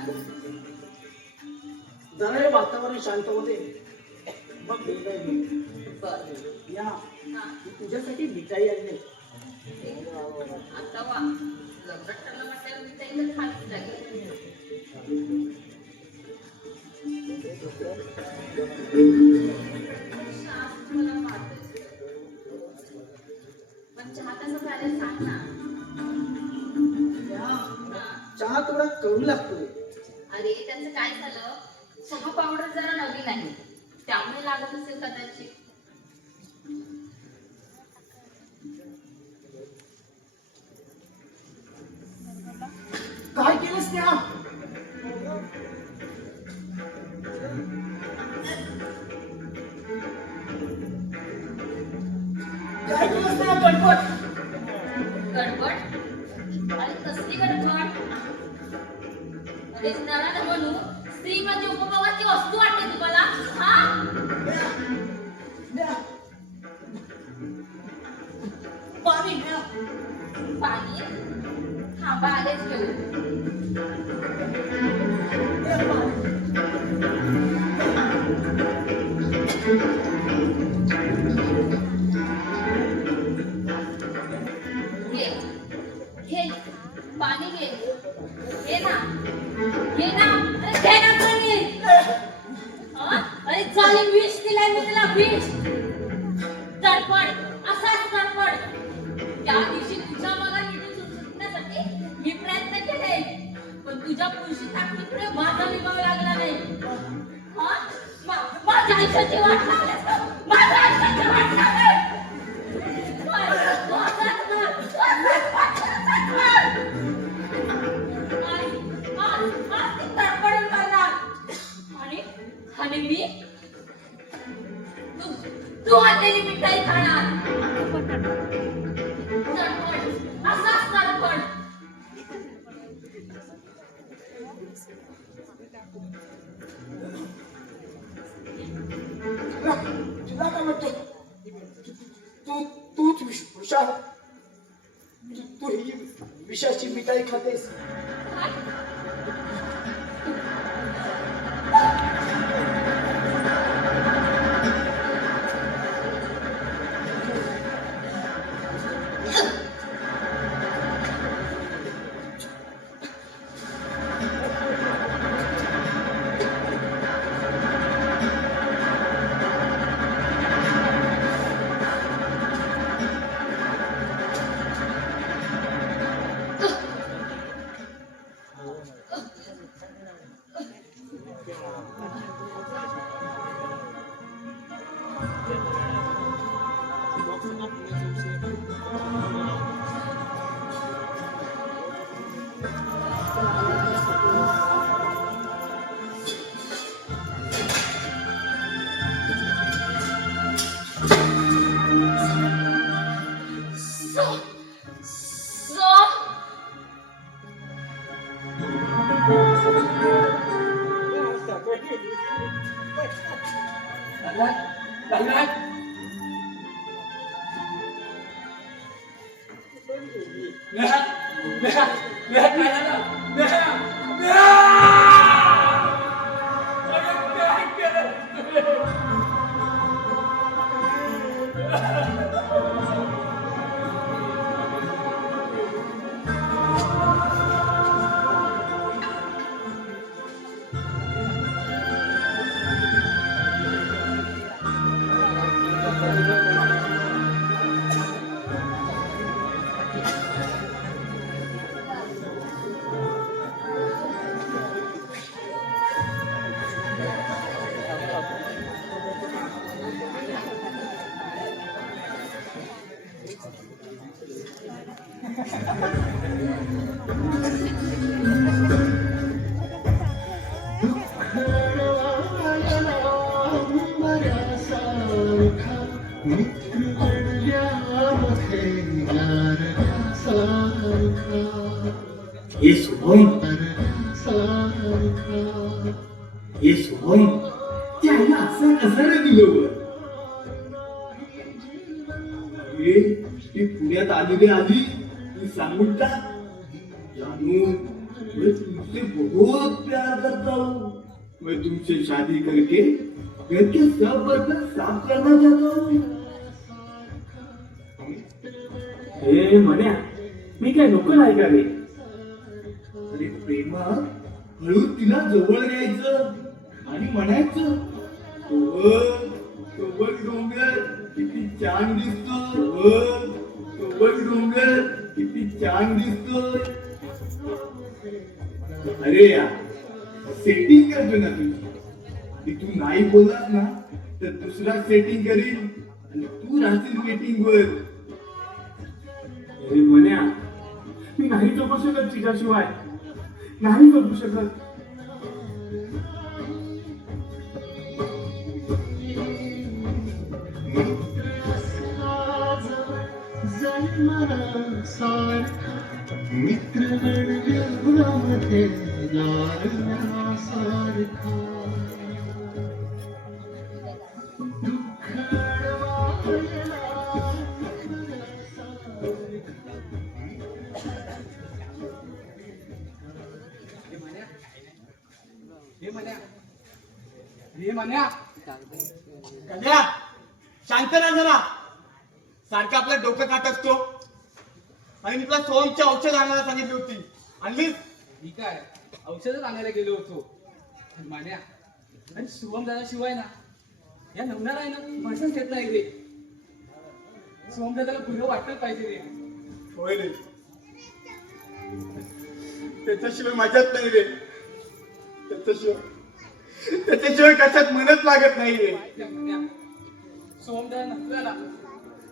जरा हे वातावरण शांत होते, मग निर्णय घेऊ. बर. या, हा. मी तुझ्यासाठी मिठाई आणले. आता वा, लग्न ठरलं म्हटल्यावर मी तर इथं खालीच लागेल. आज तुला पाहते. पण चहा कसं झालं सांग ना. या, हा. चहा थोडा कडू लागतोय. अरे त्याचं काय झालं, चहा पावडर जरा नवीन आहे, त्यामुळे लागत असेल कदाचित. काय केलंस त्या? काय केलंस त्या गणपत? गडबड? अरे कसली गडबड? अरे नरा म्हणू, स्त्री म्हणजे उपभोगाची वस्तू वाटते तुम्हाला? हा? नेहा, पाणी नेहा. पाणी? थांबा, आलेच घेऊ. नेहा, पाणी. घे, घे, पाणी घे. घे ना, घे ना. अरे घे ना पाणी. हा? अरे चालेल, विष दिलाय मी तुला, विष. तडफड, असाच तडफड. त्या दिवशी तुझ्या मगा निघून सुटण्यासाठी मी प्रयत्न केले, पण तुझ्या पुरुषी ताकदीपुढे माझा विभाग लागला नाही. हा? माझ्या आयुष्याची वाट लागलीस का? माझ्या आयुष्याची वाट लागली. तडफडून करणार. आणि मी तू आणलेली मिठाई खाणार. तडफड, असाच तडफड. तुला काय वाटतं? तूच विषार, तू ही विषाची मिठाई खातेस. नेहा, नेहा, नेहा, काय झालं? नेहा, नेहा! अरे काय केलं तुम्ही? हे शुभम हे शुभम त्याला असं कसं रे दिलं हे ती पुण्यात आलेली आली ती सांगून टाक जानू मैं तुमसे बहुत प्यार करता हूँ मैं तुमसे शादी करके घर के सब बर्तन साफ करना चाहता हूँ हे म्हण्या मी काय नको नाही का रे अरे प्रेमा हळू तिला जवळ घ्यायचं आणि म्हणायचं सोबत डोंगर किती छान दिसतो सोबत डोंगर किती छान दिसतो अरे यार सेटिंग करतो ना तू आणि तू नाही बोललास ना तर दुसरा सेटिंग करील आणि तू राहशील वेटिंग वर हे म्हण्या मी नाही जगू शकत तिच्याशिवाय नाही जगू शकत मित्र हे म्हण्या कन्या शांत ना जरा सारखं आपलं डोकं खात असतो आणि मी तुला सोमच्या औषध आणायला सांगितली होती आणलीस ठीक आहे औषधच आणायला गेलो होतो पण मान्या आणि शुभम दादा शिवाय ना या नवणार आहे ना माणसाच येत नाही रे शुभम दादाला गुन्हा वाटलं पाहिजे रे होय रे त्याच्याशिवाय मजाच नाही रे त्याच्याशिवाय कशात मनच लागत नाही रे त्या मान्या शुभम दादा नसला ना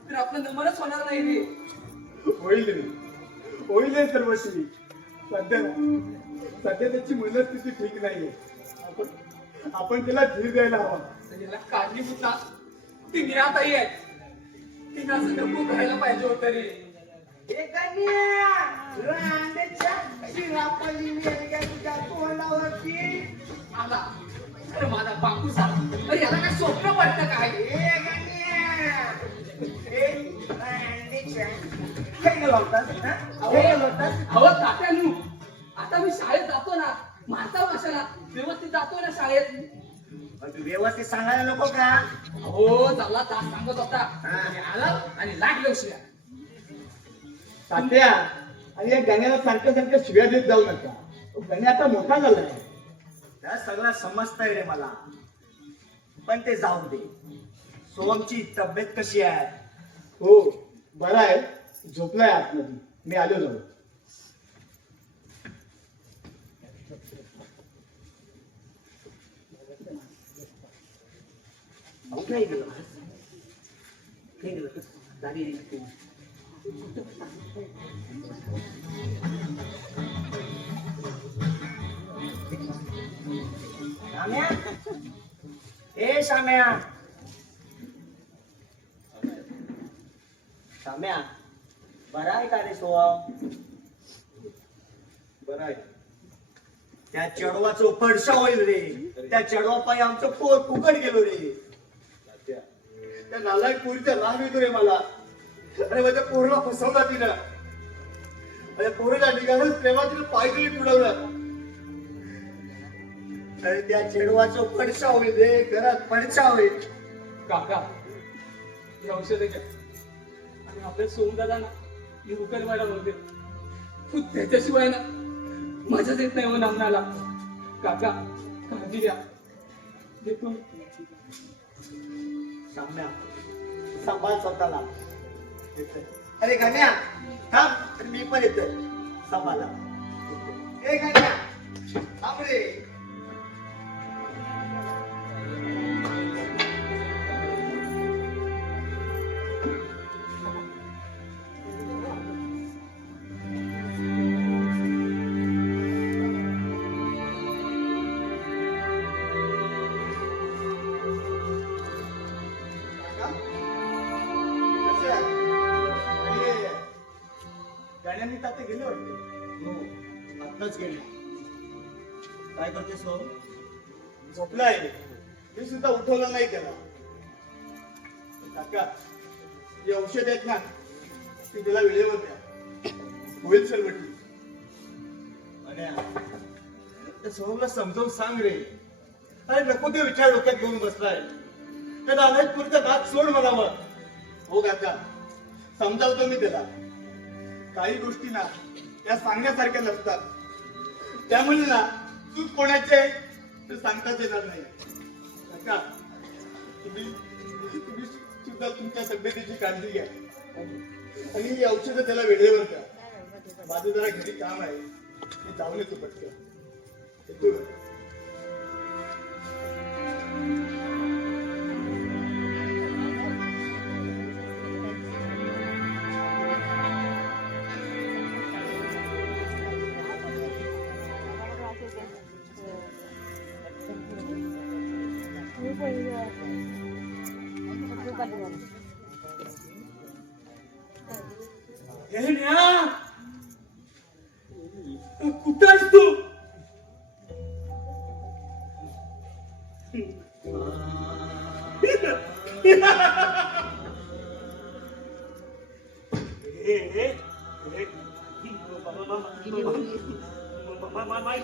तर आपला नंबरच होणार नाही रे होईल रे सर्वश्री सध्या त्याची मनस्थिती ठीक नाहीये आपण त्याला धीर द्यायला हवा तर याला काढली होता ती निराताई आहे तिनं असं नको करायला पाहिजे होतं रे आला अरे माझा बापू साला अरे याला काय स्वप्न पडतं काय अहो तात्यानू आता मी शाळेत जातो ना मारता भाषाला व्यवस्थित जातो ना शाळेत व्यवस्थित सांगायला नको का हो झाला तास सांगत होता आणि आला आणि लागलो शिव्या तात्या आणि या गाण्याला सारखं शिव्या देत जाऊ नका गाणे आता मोठा झालाय त्या सगळं समजतंय रे मला पण ते जाऊ दे सोमची तब्येत कशी आहे हो बरा आहे झोपलाय आतमध्ये मी आलो जाऊ काय गेलं दाढी शाम्या ए शाम्या शाम्या बरा आहे का रे सोहम बरा आहे त्या चढवाचं पडशा होईल रे त्या चढवा पायी आमचं पोट फुकट गेलो रे त्या नालायक पोरीचा राग येतो रे मला अरे माझ्या पोरला फसवला तिनं अरे पोरीला निघालं प्रेमातील पाय तरी तुडवलं. अरे त्या चेडवाचं पडसा होईल रे, घरात पडसा होईल. काका हे औषध घ्या आणि आपल्या सोमदादांना युवकर व्हायला बोलते. त्याच्याशिवाय ना मजाच येत नाही हो नामनाला. काका काळजी घ्या. देखून साम्या सांभाळ स्वतःला. अरे गण्या थांब, अरे मी पण येतोय सांभाळा. ए गण्या थांब रे. गाण्याने ताते गेले वाटते. हो आत्ताच गेले. काय करतेस हो? झोपलाय. मी सुद्धा उठवलं नाही त्याला. काका हे औषध आहेत ना, ती त्याला वेळेवर द्या. होईल सर म्हटली. त्या सोहमला समजावून सांग रे. अरे नको ते विचार डोक्यात घेऊन बसलाय. त्या नालायक पुरता नाक सोड म्हणावं. हो काका समजावतो मी त्याला. काही गोष्टी ना त्या सांगण्यासारख्या नसतात. त्यामुळे ना चूक कोणाची आहे ते सांगताच येणार नाही. काका तुम्ही सुद्धा तुमच्या तब्येतीची काळजी घ्या आणि ही औषधं त्याला वेळेवर द्या. माझं जरा घरी काम आहे, मी जाऊन येतो पटकन. येतो ना. कुठं आहेस तू?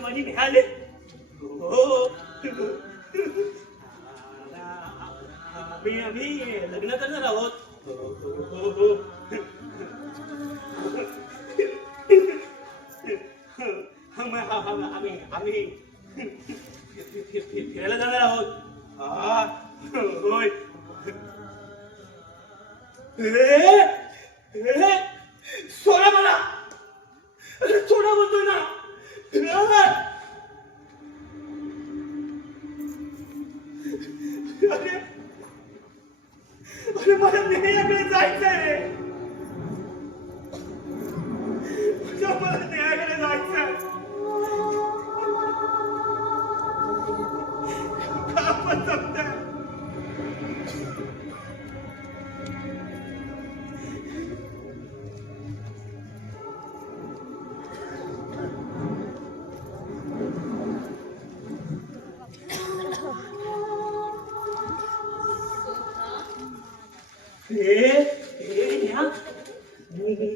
माझी निघाले. हो आम्ही लग्न करणार आहोत. हो आम्ही फिरायला जाणार आहोत. होय. सोडा मला. सोडा बोलतोय ना. अरे मला नेहमीकडे जायचंय. मला नेहमीकडे जायचंय. आपण जमतंय.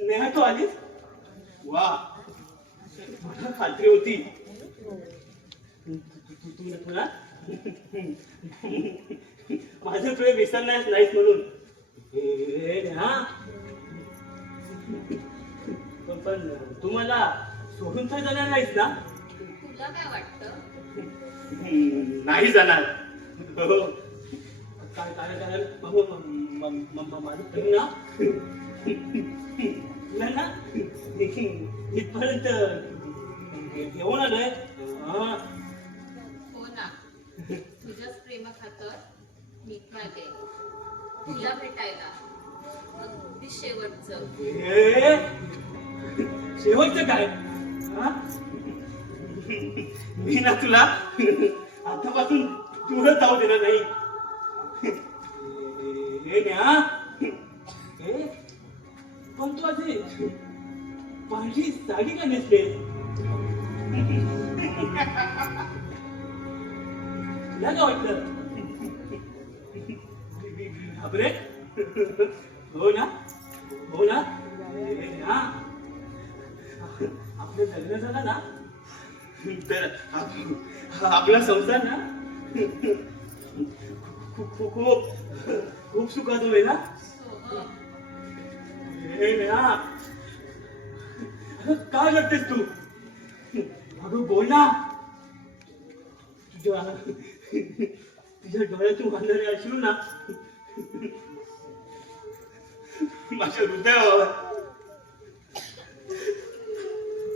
नेहा तू आलीस. वा मला खात्री होती तुला माझं प्रेम विसरणार नाहीस म्हणून. पण तू मला सोडून तर जाणार नाहीस ना? तुला काय वाटतं? नाही जाणार. हो काय माझं प्रेम ना तुला ना इथपर्यंत घेऊन आलोय. हो ना, तुझ्याच प्रेमाखातर मी इथे तुला भेटायला. अगदी शेवटचं. शेवटचं काय? मी ना तुला आतापासून दूरच जाऊ देणार नाही. पण तू असे पांढरी साडी का नेसले? तुला काय वाटलं? घाबरे? हो ना. आपलं लग्न झालं ना तर आपला संसार ना खूप खूप खूप खूप सुखाचा होईल ना. हे नेहा, काय करतेस तू? अगं बोल ना. तुझ्या डोळ्यातून वाहणारे अश्रू ना माझ्या हृदयावर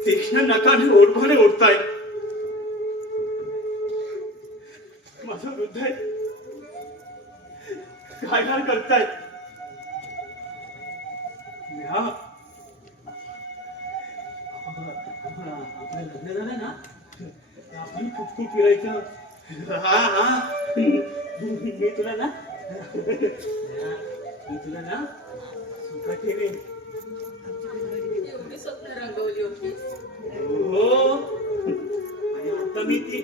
तीक्ष्ण नकाने ओढपाने ओढताय. माझं हृदय काय काय करताय. आपलं लग्न झालं ना आपण खूप खूप फिरायचं. हा हा मी तुला ना सुखात ठेवेन. एवढी स्वप्न रंगवली होती. हो आणि आता मी ती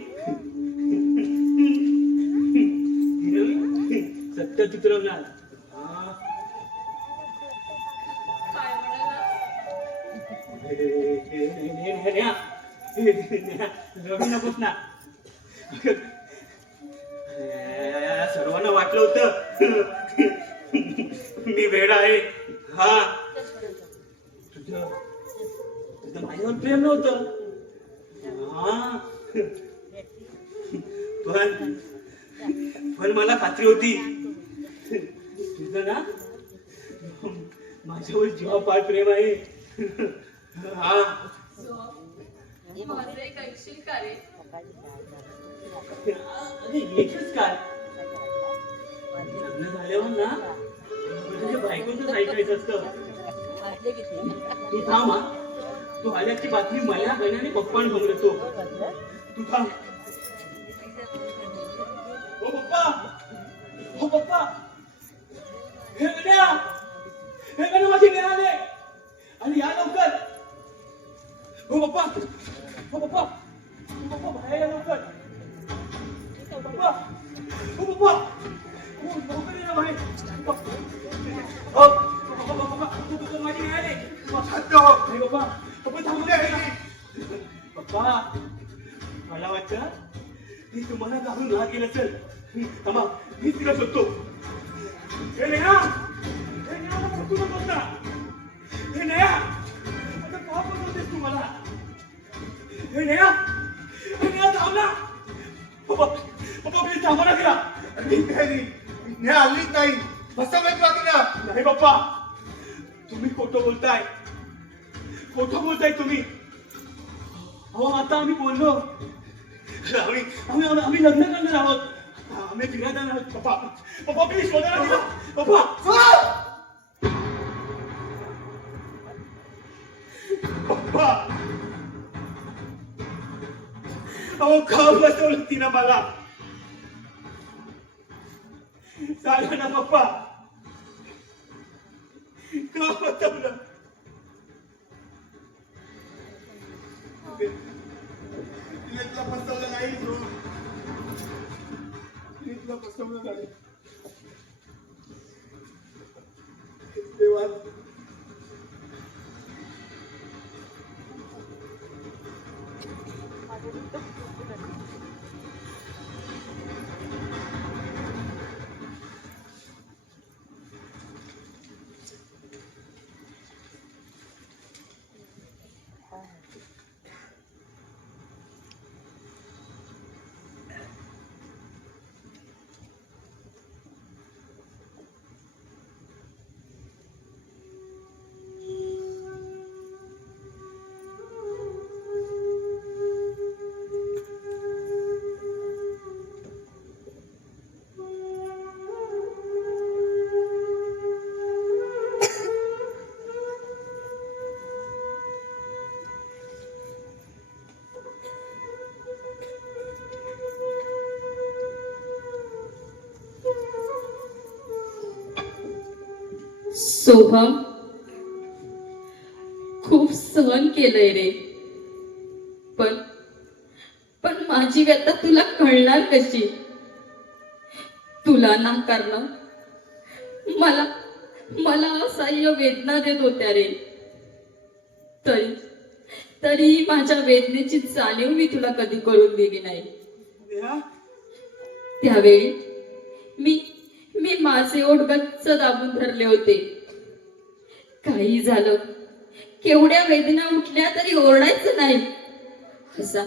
सत्य चित्रवणार. काय म्हणाला? रडू नकोस ना. सर्वांना वाटलं होतं मी वेडा आहे. हा तुझं तुझं माझ्यावर प्रेम नव्हतं. हा पण मला खात्री होती तुझं ना माझ्यावर जीवापाड प्रेम आहे. हा माझं एक ऐकशील का रे? अरे एकच काय लग्न झाल्यावर ना तुझ्या बायकोच ऐकायचं असतं. तू थांब हा. तू आल्याची बातमी मला गण्याने पप्पाने सांगतो. तू थांब. ओ पप्पा, ओ पप्पा, हे गण्या माझे मिळाले आणि या लवकर. ओ पप्पा, ओ पप्पा, ओ पप्पा बाहेर या लवकर. पप्पा, ओ पप्पा, ओ लवकर या बाहेर. ओ पप्पा माझे मिळाले. पप्पा पप्पा थांबू द्या. पप्पा मला वाटतं मी तुम्हाला घालून राहा गेलं चल. थांबा मी तिला शोधतो. हे नेहा, हे नेहा मला फसू नकोस ना. हे नेहा आता का बोलवतेस तू मला. हे नेहा, हे नेहा थांब ना. पप्पा पप्पा प्लीज थांबा ना तिला. नेहा आलीच नाही. फसवलं तुला तिला. नाही पप्पा तुम्ही खोटं बोलताय. खोटं बोलताय तुम्ही. अहो आता आम्ही बोललो. आम्ही लग्न करणार आहोत. आम्ही फिरायला जाणार आहोत. पप्पा पप्पा प्लीज शोधा ना तिला. पप्पा पप्पा अहो का बसवलं तिनं मला. सांगा ना पप्पा का बसवलं. तिने तुला फसवलं नाही bro. तिने तुला फसवलं नाही. देवा सोहम खूप सहन केलंय रे. पण पण माझी व्यथा तुला कळणार कशी. तुला नाकारणं मला मला असह्य वेदना देत होत्या रे. तरी तरीही माझ्या वेदनेची जाणीव मी तुला कधी करून दिली नाही. नेहा त्यावेळी मी मी माझे ओठ गच्च दाबून धरले होते. काही झालं, केवढ्या वेदना उठल्या तरी ओरडायचं नाही, असा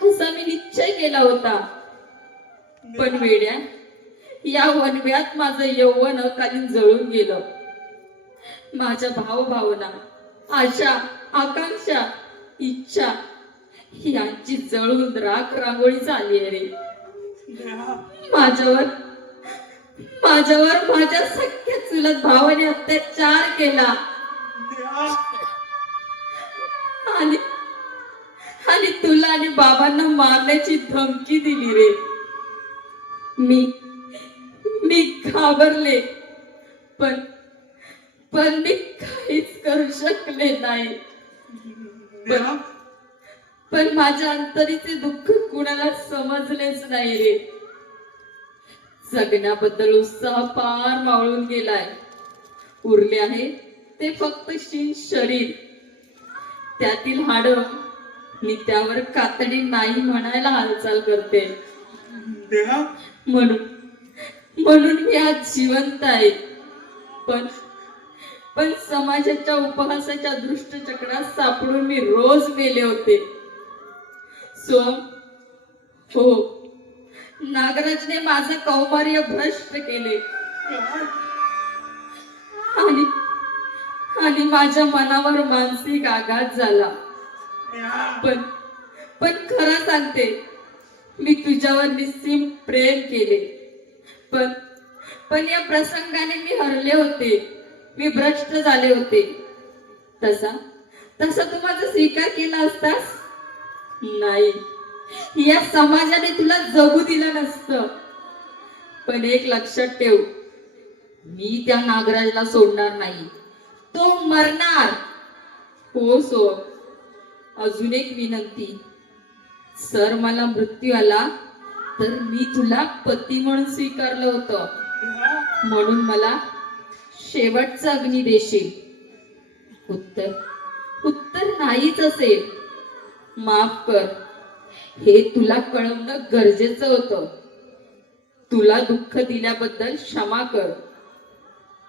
असा मी निश्चय केला होता. पण वेड्या, या वनव्यात माझं यौवन अकालीन जळून गेलं. माझ्या भावभावना, आशा, आकांक्षा, इच्छा यांची जळून राख रांगोळी झाली आहे रे. नेहा माझ्यावर माझ्या सख्या चुलत भावाने अत्याचार केला नेहा आणि आणि तुला आणि बाबांना मारण्याची धमकी दिली रे. मी घाबरले, पण मी काहीच करू शकले नाही. नेहा पण माझ्या अंतरीचे दुःख कुणाला समजलेच नाही रे. जगण्याबद्दल उत्साह पार मावळून गेलाय. उरले आहे ते फक्त शरीर, त्यातील हाड मी त्यावर कातडी नाही म्हणायला हालचाल करते. नेहा म्हणून मी आज जिवंत आहे. पण समाजाच्या उपहासाच्या दृष्टचक्रात सापडून मी रोज मेले होते. हो, नागराजने माझं कौमार्य भ्रष्ट केले आणि माझ्या मनावर मानसिक आघात झाला. पण खरं सांगते, मी तुझ्यावर निस्सीम प्रेम केले. पण या प्रसंगाने मी हरले होते, मी भ्रष्ट झाले होते. तसा तू माझा स्वीकार केला असतास? नाही, या समाजाने तुला जगू दिलं नसतं. पण एक लक्षात ठेव, मी त्या नागराजला सोडणार नाही, तो मरणार. हो सो, अजून एक विनंती. सर मला मृत्यू आला तर मी तुला पती म्हणून स्वीकारलं होतं, म्हणून मला शेवटचा अग्नी देशील? उत्तर नाहीच असेल. माफ कर, हे तुला कळवणं गरजेचं होतं. तुला दुःख दिल्याबद्दल क्षमा कर.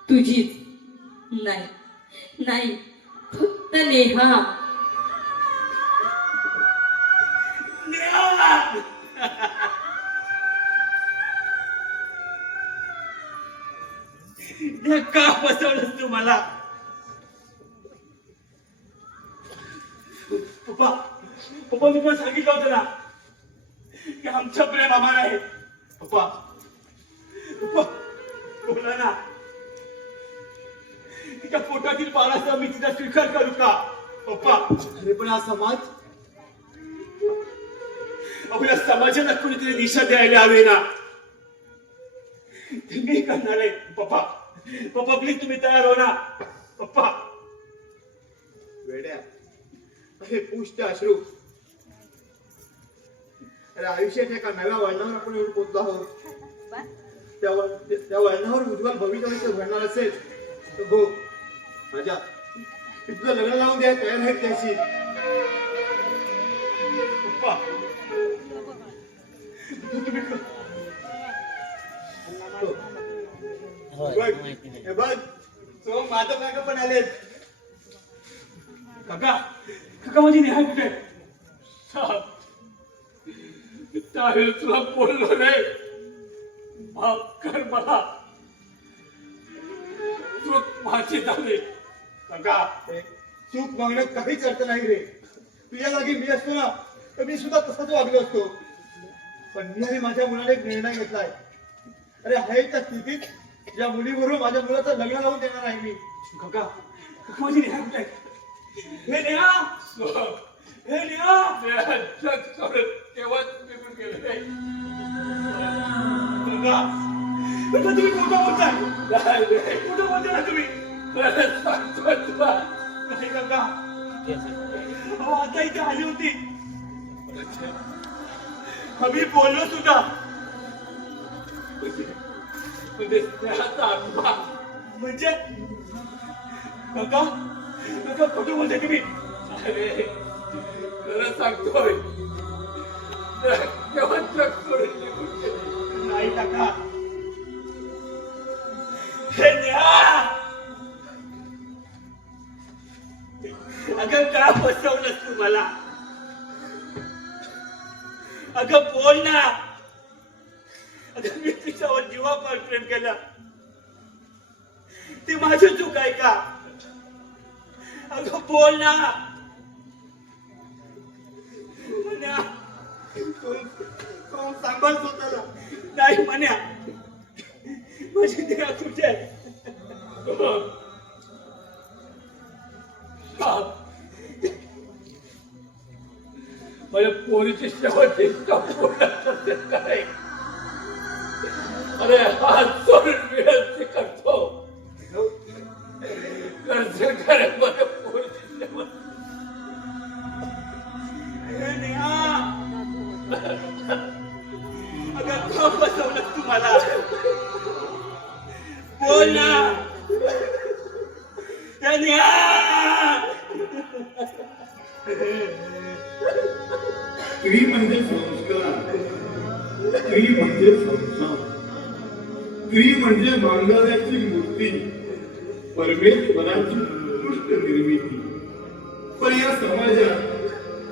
तुझीच नाही, फक्त नेहा. का फसवलंस तू मला? पप्पा मी पण सांगितलं होतं ना की आमचं प्रेम आम्हाला आहे. पप्पा बोला ना, तिच्या पोटातील बाळाचा मी तिचा स्वीकार करू का? पप्पा अरे पण हा समाज, या समाजाला कुणीतरी दिशा द्यायला हवी ना. मी करणार आहे. पप्पा प्लीज तुम्ही तयार हो ना. पप्पा वेड्या, अरे पुष्ट अश्रू, अरे आयुष्याच्या एका नव्या वळणावर आपण येऊन पोहोचलो आहोत. त्या वळणावर उज्ज्वल भविष्याचं घडणार असेल तर हो माझ्या तुझं लग्न लावून द्या तयार आहेत त्याशी. पप्पा तुम्ही बघ तो माझं काका पण आलेत. काका माझी नेहा कुठे? त्यावेळी तुला बोललो नाही, माफ कर मला, चूक माझी झाली. काका चूक मागण्यात काहीच अर्थ नाही रे. तुझ्या जागी मी असतो ना तर मी सुद्धा तसाच वागलो असतो. पण मी आणि माझ्या मुलाने एक निर्णय घेतलाय. अरे आहे त्या स्थितीत ज्या मुलीबरोबर माझ्या मुलाचं लग्न लावून देणार आहे मी. काका माझी नेहा कुठे आहे? हे नेहा, हे नेहा, जग सोडून तेव्हाच निघून गेले. तुम्ही खोटं बोलताय. खोटं बोलताय ना तुम्ही. सांगतोय तुला. नाही काका, आता इथे आली होती, आम्ही बोललो सुद्धा. म्हणजे त्याचा आत्मा म्हणजे काका खोटं बोलताय तुम्ही. अरे खरं सांगतोय केव्हा जग सोडून निघून गेली. नाही काका, हे न्या. अगं का फसवलंस तू मला? अगं बोल ना. अगं मी तिच्यावर जीवापाड प्रेम केलं, ती माझी चूक आहे का? अगं बोल ना. म्हण्या, तू सांभाळ स्वतःला. नाही म्हण्या, माझी देहा कुठे आहे? माझ्या पोरीची शेवटची इच्छा पूर्ण करते काय? अरे हात सोडून विनंती करतो, कर्ज करे माझ्या पोरीची शेवट. हे नेहा, अगं का फसवलंस तू मला? बोल ना. हे नेहा. स्त्री म्हणजे संस्कार, स्त्री म्हणजे संसार, स्त्री म्हणजे मानणाऱ्याची मूर्ती, परमेश्वराची उत्कृष्ट निर्मिती. पण या समाजात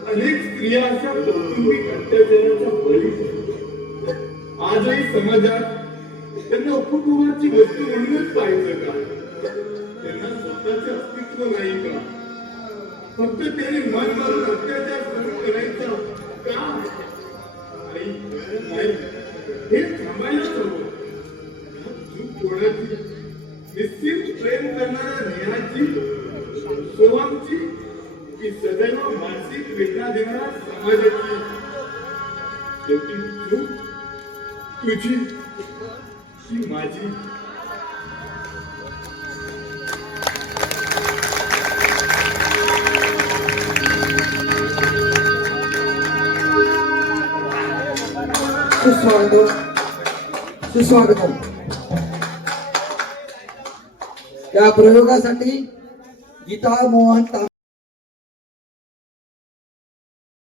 अनेक स्त्रिया अशा कौटुंबिक अत्याचाराच्या बळी पडतात. आजही समाजात त्यांना उपभोगाची वस्तू म्हणूनच पाहायचं का? त्यांना स्वतःचे अस्तित्व नाही का? फक्त त्यांनी मन मारून अत्याचार सहन करायचा का? नाही, नाही, हे थांबायलाच हवं. चूक कोणाची? निश्चित प्रेम करणाऱ्या नेहाची, सोहमची, की सदैव मानसिक वेदना देणाऱ्या समाजाची? शेवटी चूक तुझी की माझी? सुस्वागतम. या प्रयोगासाठी गीता मोहन